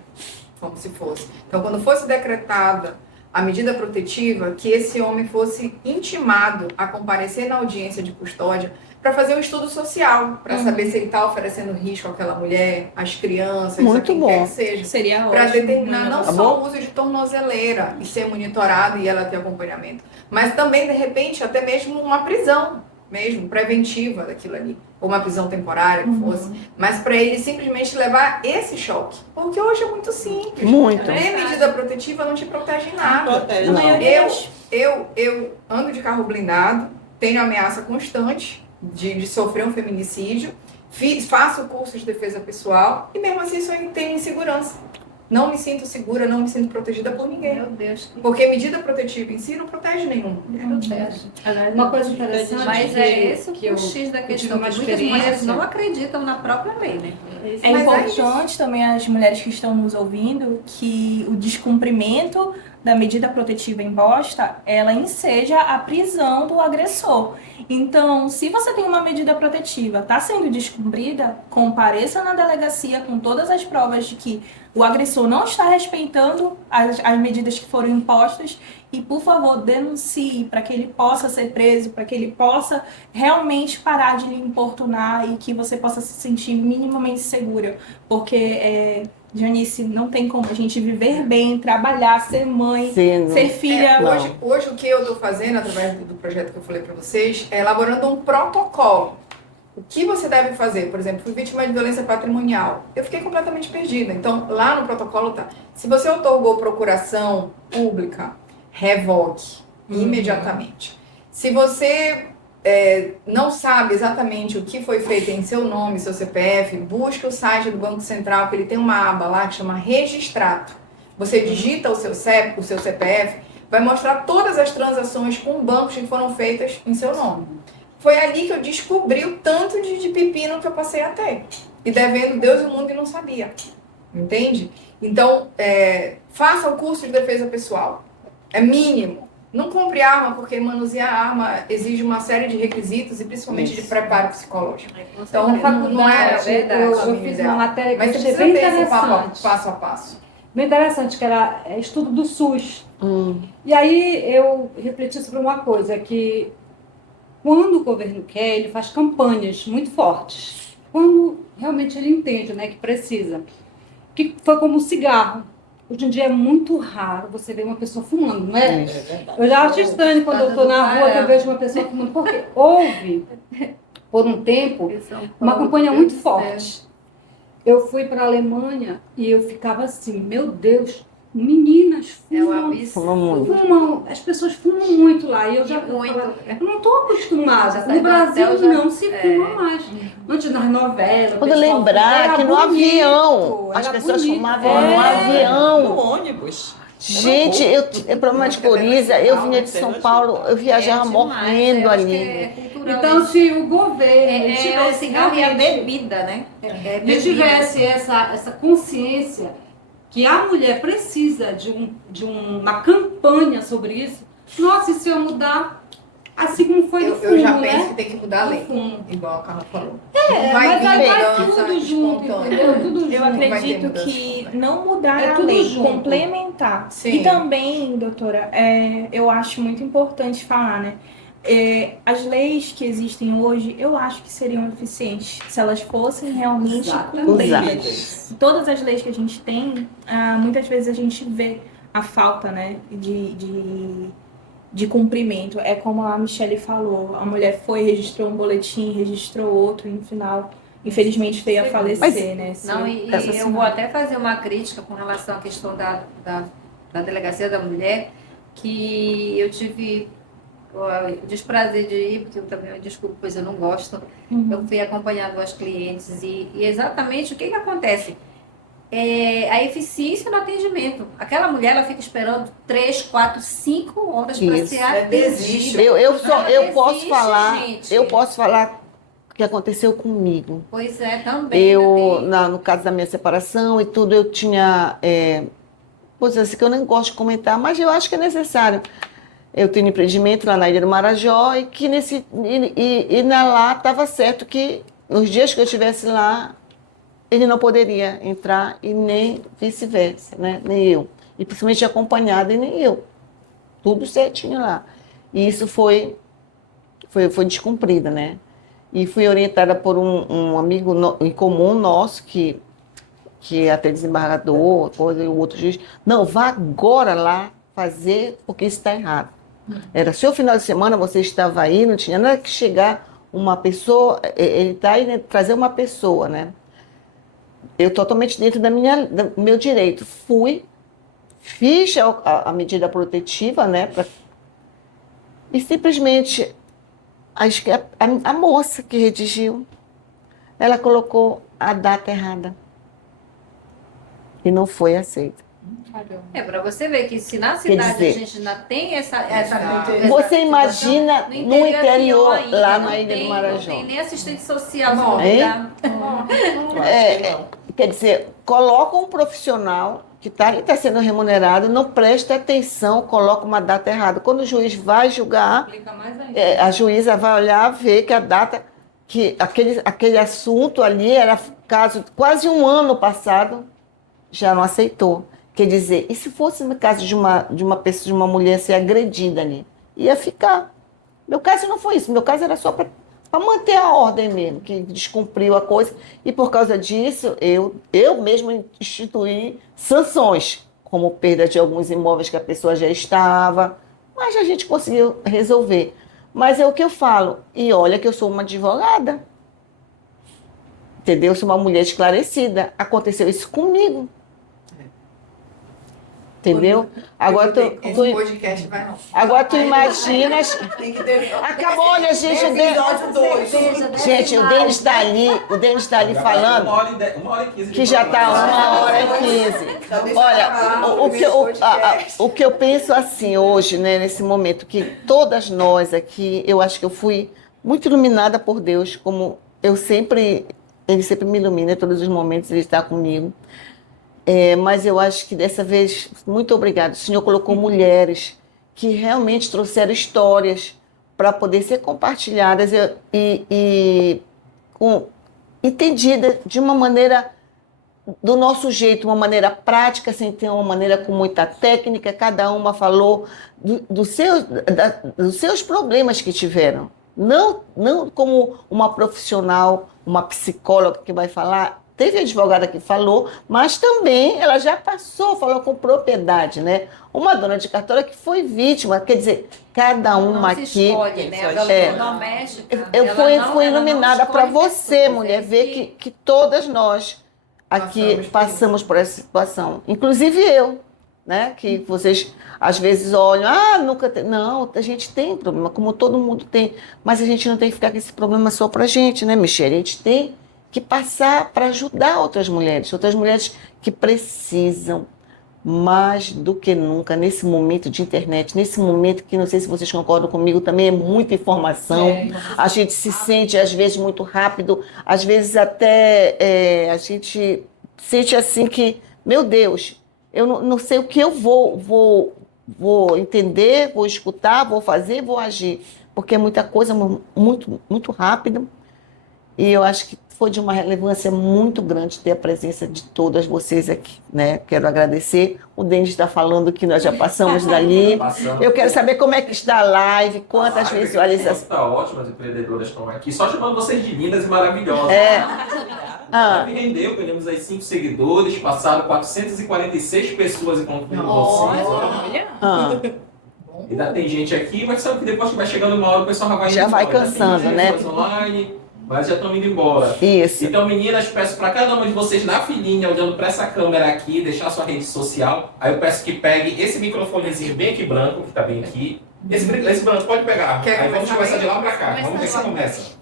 como se fosse. Então, quando fosse decretada a medida protetiva, que esse homem fosse intimado a comparecer na audiência de custódia para fazer um estudo social, para saber se ele está oferecendo risco àquela mulher, às crianças, a quem quer que seja. Seria Para ótimo. determinar não só o uso de tornozeleira e ser monitorado e ela ter acompanhamento, mas também, de repente, até mesmo uma prisão mesmo, preventiva daquilo ali. Ou uma prisão temporária, que fosse. Mas para ele simplesmente levar esse choque. Porque hoje é muito simples. Muito. Ter medida protetiva não te protege nada. Não protege, não. Eu ando de carro blindado, tenho ameaça constante de sofrer um feminicídio, faço curso de defesa pessoal e mesmo assim só tenho insegurança. Não me sinto segura, não me sinto protegida por ninguém. Meu Deus. Porque medida protetiva em si não protege nenhuma mulher. Uma coisa interessante, Mas é esse o X da questão, uma que muitas mulheres experiência. não acreditam na própria lei, né? É importante também as mulheres que estão nos ouvindo que o descumprimento da medida protetiva imposta, ela enseja a prisão do agressor. Então, se você tem uma medida protetiva, está sendo descumprida, compareça na delegacia com todas as provas de que o agressor não está respeitando as medidas que foram impostas e, por favor, denuncie para que ele possa ser preso, para que ele possa realmente parar de lhe importunar e que você possa se sentir minimamente segura. Porque, Janice, não tem como a gente viver bem, trabalhar, ser mãe, ser filha. Hoje o que eu estou fazendo, através do projeto que eu falei para vocês, é elaborando um protocolo. O que você deve fazer? Por exemplo, fui vítima de violência patrimonial. Eu fiquei completamente perdida. Então, lá no protocolo tá. Se você otorgou procuração pública, revogue imediatamente. Se você não sabe exatamente o que foi feito em seu nome, seu CPF, busque o site do Banco Central, que ele tem uma aba lá que chama Registrato. Você digita o seu CEP, o seu CPF, vai mostrar todas as transações com bancos que foram feitas em seu nome. Foi ali que eu descobri o tanto de pepino que eu passei a ter. E devendo Deus e o mundo e não sabia. Entende? Então, faça o curso de defesa pessoal. É mínimo. Não compre arma, porque manusear arma exige uma série de requisitos e principalmente de preparo psicológico. Então, na faculdade, eu fiz uma matéria que mas eu você achei precisa bem ter esse interessante. passo a passo. Bem interessante, que era estudo do SUS. E aí eu refleti sobre uma coisa, que quando o governo quer, ele faz campanhas muito fortes. Quando realmente ele entende, né, que precisa. Que foi como o cigarro. Hoje em dia é muito raro você ver uma pessoa fumando, não é? Eu já acho estranho quando eu estou na rua que eu vejo uma pessoa fumando, porque houve, por um tempo, uma campanha muito forte. Eu fui para a Alemanha e eu ficava assim, meu Deus, meninas fumam, as pessoas fumam muito lá. E eu já eu não estou acostumada. No Brasil não se fuma mais. Antes nas novelas. Quando lembrar que no avião, as pessoas fumavam no avião. No ônibus. Gente, eu problema de coriza, eu vinha de São Paulo, eu viajava morrendo ali. Então, se o governo o cigarro e a bebida, né? tivesse essa consciência que a mulher precisa de uma campanha sobre isso, nossa, isso ia mudar assim como foi no fumo, eu já né? penso que tem que mudar a lei, igual a Carla falou. Mas aí vai tudo junto, entendeu? Tudo junto. Eu acredito que não mudar a tudo lei, junto. complementar. Sim. E também, doutora, eu acho muito importante falar, né? As leis que existem hoje, eu acho que seriam eficientes se elas fossem realmente cumpridas. Todas as leis que a gente tem, muitas vezes a gente vê a falta, né, de cumprimento. É como a Michele falou, a mulher registrou um boletim, registrou outro e no final, infelizmente, veio a falecer, né? Não, e eu vou até fazer uma crítica com relação à questão da delegacia da mulher, que eu tive o desprazer de ir, porque eu também, desculpa, pois eu não gosto. Eu fui acompanhar duas clientes e exatamente o que acontece? A eficiência no atendimento. Aquela mulher, ela fica esperando 3, 4, 5 horas para ser atendida. Eu posso falar o que aconteceu comigo. Pois é, também. No caso da minha separação e tudo, eu tinha coisas assim que eu nem gosto de comentar, mas eu acho que é necessário. eu tenho um empreendimento lá na Ilha do Marajó e que lá estava certo que nos dias que eu estivesse lá, ele não poderia entrar e nem vice-versa, né? Nem eu. E principalmente acompanhada e nem eu. Tudo certinho lá. E isso foi descumprida, né? E fui orientada por um amigo em comum nosso, que é até desembargador, coisa, e o outro juiz. Não, vá agora lá fazer, porque isso está errado. Era seu final de semana, você estava aí, não tinha nada que chegar uma pessoa, ele está aí, né, trazer uma pessoa, né? Eu totalmente dentro do meu direito. Fui, fiz a medida protetiva, né? E simplesmente, acho que a moça que redigiu, ela colocou a data errada. E não foi aceita. Para você ver que se na cidade a gente ainda tem essa você imagina no interior, ainda, lá na Ilha do Marajó. Não tem nem assistente social. Quer dizer, coloca um profissional que está sendo remunerado, não presta atenção, coloca uma data errada. Quando o juiz vai julgar, a juíza vai olhar, ver que a data, que aquele assunto ali era caso quase um ano passado, já não aceitou. Quer dizer, e se fosse no caso de uma pessoa, de uma mulher ser agredida ali? Ia ficar. Meu caso não foi isso. Meu caso era só para manter a ordem mesmo, que descumpriu a coisa. E por causa disso, eu mesmo instituí sanções, como perda de alguns imóveis que a pessoa já estava. Mas a gente conseguiu resolver. Mas é o que eu falo. E olha que eu sou uma advogada. Entendeu? Eu sou uma mulher esclarecida. Aconteceu isso comigo. Entendeu? Agora tu imaginas. Acabou, olha, gente. Gente, o Denis está ali falando. 1h15. Que já está 1h15. Olha, o que eu penso assim hoje, né, nesse momento, que todas nós aqui, eu acho que eu fui muito iluminada por Deus, como Ele sempre me ilumina em todos os momentos, Ele está comigo. Mas eu acho que dessa vez, muito obrigada. O Senhor colocou mulheres que realmente trouxeram histórias para poder ser compartilhadas e entendidas de uma maneira, do nosso jeito, uma maneira prática, sem ter uma maneira com muita técnica. Cada uma falou dos seus problemas que tiveram. Não como uma profissional, uma psicóloga que vai falar. Teve advogada que falou, mas também ela já falou com propriedade, né? Uma dona de cartório que foi vítima, quer dizer, cada uma aqui... Escolhe, né? A violência doméstica. Eu fui iluminada para você, mulher, ver que todas nós aqui passamos por essa situação. Inclusive eu, né? Que vocês às vezes olham, nunca tem... Não, a gente tem problema, como todo mundo tem, mas a gente não tem que ficar com esse problema só pra gente, né, Michele? A gente tem que passar para ajudar outras mulheres que precisam mais do que nunca nesse momento de internet, nesse momento que, não sei se vocês concordam comigo, também é muita informação, a gente se sente às vezes muito rápido, às vezes até a gente sente assim que, meu Deus, eu não sei o que eu vou entender, vou escutar, vou fazer, vou agir, porque é muita coisa muito, muito rápido, e eu acho que foi de uma relevância muito grande ter a presença de todas vocês aqui, né? Quero agradecer. O Denis está falando que nós já passamos dali. Eu quero saber como é que está a live, quantas visualizações. Está ótimo, as empreendedoras estão aqui. Só chamando vocês de lindas e maravilhosas. Me rendeu, ganhamos aí 5 seguidores, passaram 446 pessoas encontrando vocês. Olha! Ainda tem gente aqui, mas sabe que depois que vai chegando uma hora o pessoal já vai cansando, né? Online, mas já estão indo embora. Isso. Então, meninas, peço para cada uma de vocês na filinha, olhando para essa câmera aqui, deixar sua rede social. Aí eu peço que pegue esse microfonezinho bem aqui branco, que está bem aqui. Esse branco pode pegar. Aí vamos começar de lá para cá. Vamos ver se começa.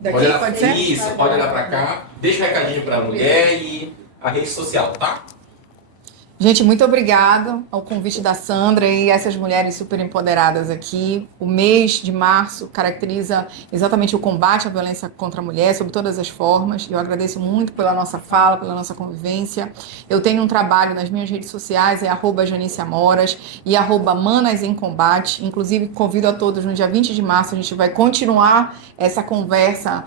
Daqui pode ser? Isso, pode olhar para cá. Deixa um recadinho para a mulher e a rede social, tá? Gente, muito obrigada ao convite da Sandra e essas mulheres super empoderadas aqui. O mês de março caracteriza exatamente o combate à violência contra a mulher, sob todas as formas. Eu agradeço muito pela nossa fala, pela nossa convivência. Eu tenho um trabalho nas minhas redes sociais, é @JaniceAmoras e @Manas em Combate. Inclusive, convido a todos, no dia 20 de março, a gente vai continuar essa conversa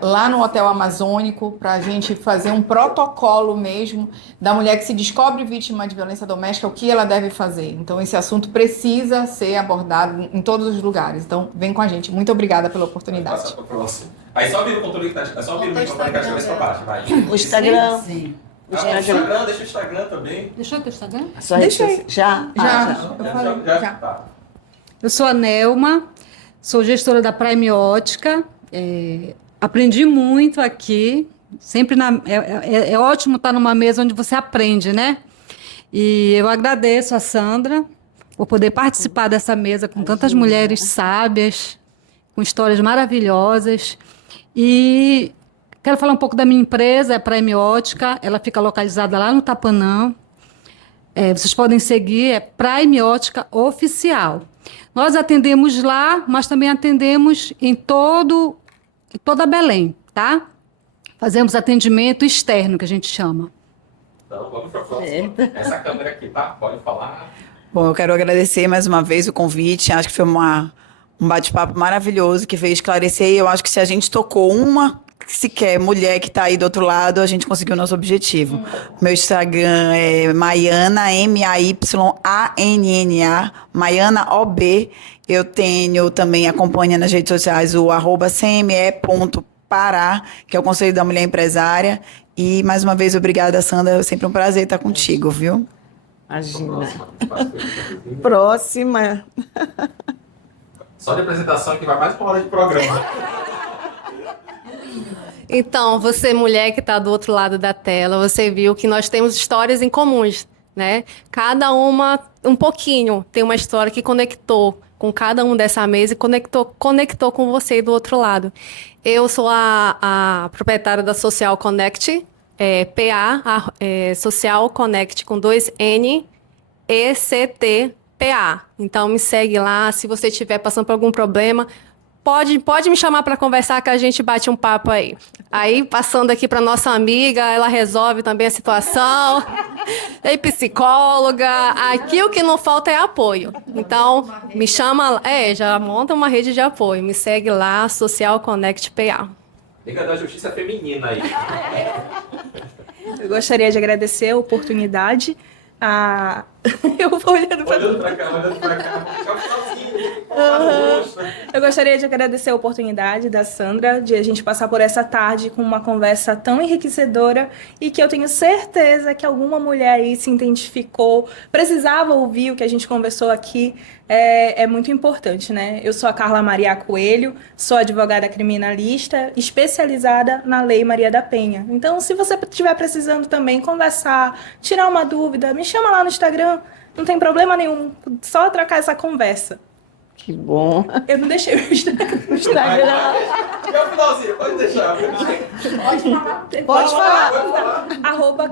lá no Hotel Amazônico, para a gente fazer um protocolo mesmo da mulher que se descobre vítima de violência doméstica, o que ela deve fazer. Então, esse assunto precisa ser abordado em todos os lugares. Então, vem com a gente. Muito obrigada pela oportunidade. Aí só vira o controle que tá. Só vira o microfone que a cabeça pra baixo, vai. O Instagram. Sim. O Instagram. Deixa o Instagram também. Deixou o teu Instagram? Deixa aí. Já. Já. Tá. Eu sou a Nelma, sou gestora da Prime Ótica. Aprendi muito aqui. Sempre é ótimo estar numa mesa onde você aprende, né? E eu agradeço a Sandra por poder participar dessa mesa com tantas mulheres sábias, com histórias maravilhosas. E quero falar um pouco da minha empresa, a Prime Ótica. Ela fica localizada lá no Tapanã. Vocês podem seguir, é Prime Ótica Oficial. Nós atendemos lá, mas também atendemos em toda Belém, tá? Fazemos atendimento externo, que a gente chama. Então, vamos para a próxima. Essa câmera aqui, tá? Pode falar. Bom, eu quero agradecer mais uma vez o convite. Acho que foi um bate-papo maravilhoso que veio esclarecer. E eu acho que se a gente tocou uma sequer mulher que está aí do outro lado, a gente conseguiu o nosso objetivo. Meu Instagram é Maiana, MAYANNA, Maiana OB. Eu tenho também, acompanha nas redes sociais o @cme.pará, que é o Conselho da Mulher Empresária. E, mais uma vez, obrigada, Sandra. É sempre um prazer estar contigo, viu? Imagina. Próxima. Só de apresentação que vai mais uma hora de programa. Então, você, mulher que está do outro lado da tela, você viu que nós temos histórias em comuns, né? Cada uma, um pouquinho, tem uma história que conectou com cada um dessa mesa e conectou com você do outro lado. Eu sou a proprietária da Social Connect, PA, Social Connect com 2 N, ECT-PA. Então, me segue lá, se você estiver passando por algum problema, pode me chamar para conversar que a gente bate um papo aí. Aí, passando aqui para nossa amiga, ela resolve também a situação. É psicóloga. Aqui o que não falta é apoio. Então, me chama, já monta uma rede de apoio. Me segue lá, Social Connect PA. Liga da Justiça Feminina aí. Eu gostaria de agradecer a oportunidade. Eu vou olhando para cá. Eu gostaria de agradecer a oportunidade da Sandra de a gente passar por essa tarde com uma conversa tão enriquecedora e que eu tenho certeza que alguma mulher aí se identificou, precisava ouvir o que a gente conversou aqui. É muito importante, né? Eu sou a Carla Maria Coelho, sou advogada criminalista especializada na Lei Maria da Penha. Então, se você estiver precisando também conversar, tirar uma dúvida, me chama lá no Instagram, não tem problema nenhum, só trocar essa conversa. Que bom. Eu não deixei o Instagram. É o finalzinho, pode deixar. Pode falar.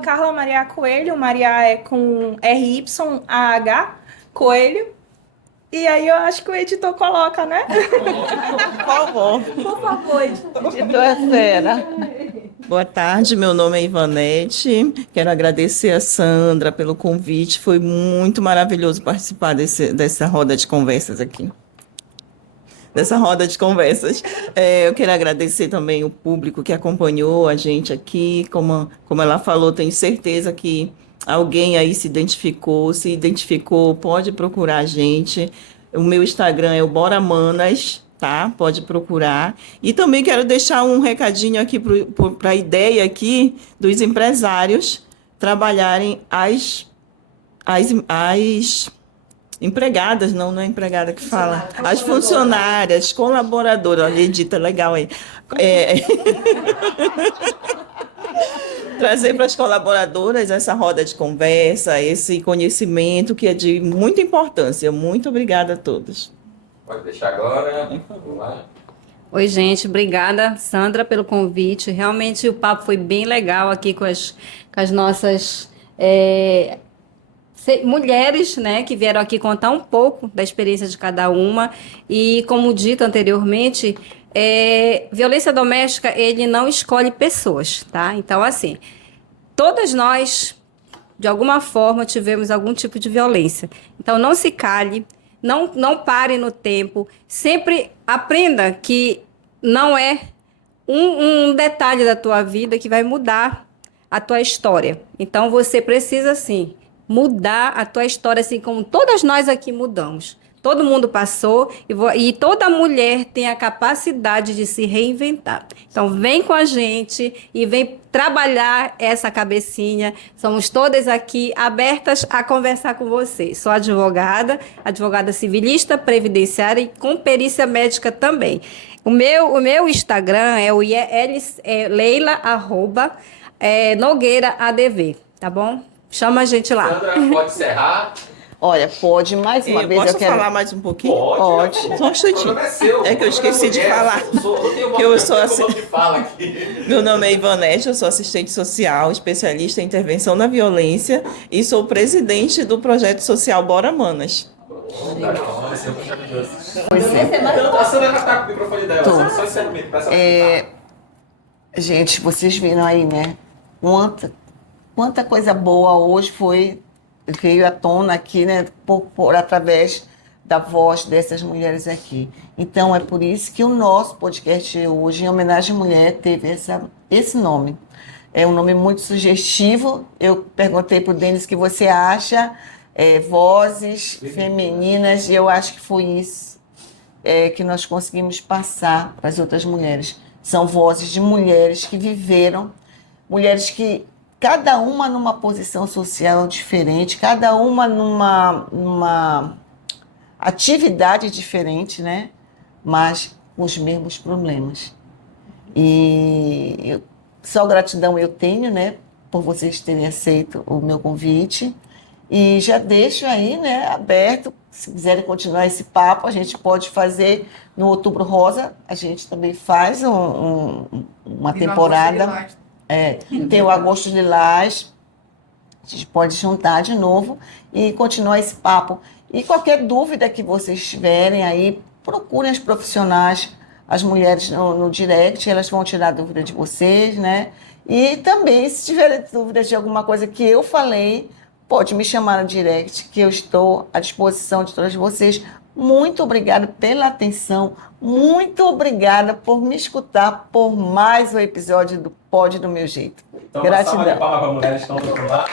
@Carla Maria Coelho, Maria é com RYAH, Coelho. E aí eu acho que o editor coloca, né? Por favor. Por favor, editor. Editor é fera. Boa tarde, meu nome é Ivanete. Quero agradecer a Sandra pelo convite. Foi muito maravilhoso participar dessa roda de conversas aqui. Eu quero agradecer também o público que acompanhou a gente aqui. Como ela falou, tenho certeza que alguém aí se identificou, pode procurar a gente. O meu Instagram é o Bora Manas, tá? Pode procurar. E também quero deixar um recadinho aqui para a ideia aqui dos empresários trabalharem as empregadas, não é empregada que fala, as funcionárias, colaboradoras, olha, edita legal aí. Trazer para as colaboradoras essa roda de conversa, esse conhecimento que é de muita importância. Muito obrigada a todos. Pode deixar agora. Vamos lá. Oi, gente. Obrigada, Sandra, pelo convite. Realmente o papo foi bem legal aqui com as nossas mulheres, né, que vieram aqui contar um pouco da experiência de cada uma. E, como dito anteriormente, violência doméstica, ele não escolhe pessoas, tá? Então, assim, todas nós, de alguma forma, tivemos algum tipo de violência. Então, não se cale, não pare no tempo, sempre aprenda que não é um detalhe da tua vida que vai mudar a tua história. Então, você precisa, sim, mudar a tua história, assim como todas nós aqui mudamos. Todo mundo passou e toda mulher tem a capacidade de se reinventar. Então, vem com a gente e vem trabalhar essa cabecinha. Somos todas aqui abertas a conversar com você. Sou advogada civilista, previdenciária e com perícia médica também. O meu Instagram é Leila Nogueira ADV, tá bom? Chama a gente lá. Sandra, pode encerrar? Olha, pode, mais uma vez Posso eu quero... falar mais um pouquinho? Pode. Só um instantinho. É que eu esqueci de falar. Meu nome é Ivanete, eu sou assistente social, especialista em intervenção na violência e sou presidente do projeto social Bora Manas. A Sandra já está com o microfone dela, só esse argumento, presta atenção. Gente, vocês viram aí, né? Quanta coisa boa hoje veio à tona aqui, né? Por através da voz dessas mulheres aqui. Então, é por isso que o nosso podcast hoje, em homenagem à mulher, teve esse nome. É um nome muito sugestivo. Eu perguntei para o Denis o que você acha. Vozes femininas, e eu acho que foi isso que nós conseguimos passar para as outras mulheres. São vozes de mulheres que viveram, mulheres que cada uma numa posição social diferente, cada uma numa atividade diferente, né? Mas com os mesmos problemas. E só gratidão eu tenho, né? Por vocês terem aceito o meu convite. E já deixo aí, né, aberto, se quiserem continuar esse papo, a gente pode fazer no Outubro Rosa, a gente também faz uma temporada. Tem o Agosto Lilás, a gente pode juntar de novo e continuar esse papo. E qualquer dúvida que vocês tiverem aí, procurem as profissionais, as mulheres no direct, elas vão tirar a dúvida de vocês, né? E também, se tiverem dúvidas de alguma coisa que eu falei, pode me chamar no direct, que eu estou à disposição de todas vocês. Muito obrigada pela atenção, muito obrigada por me escutar por mais um episódio do Pode do Meu Jeito. Então, gratidão. Uma salva de palmas para mulheres que estão do lado.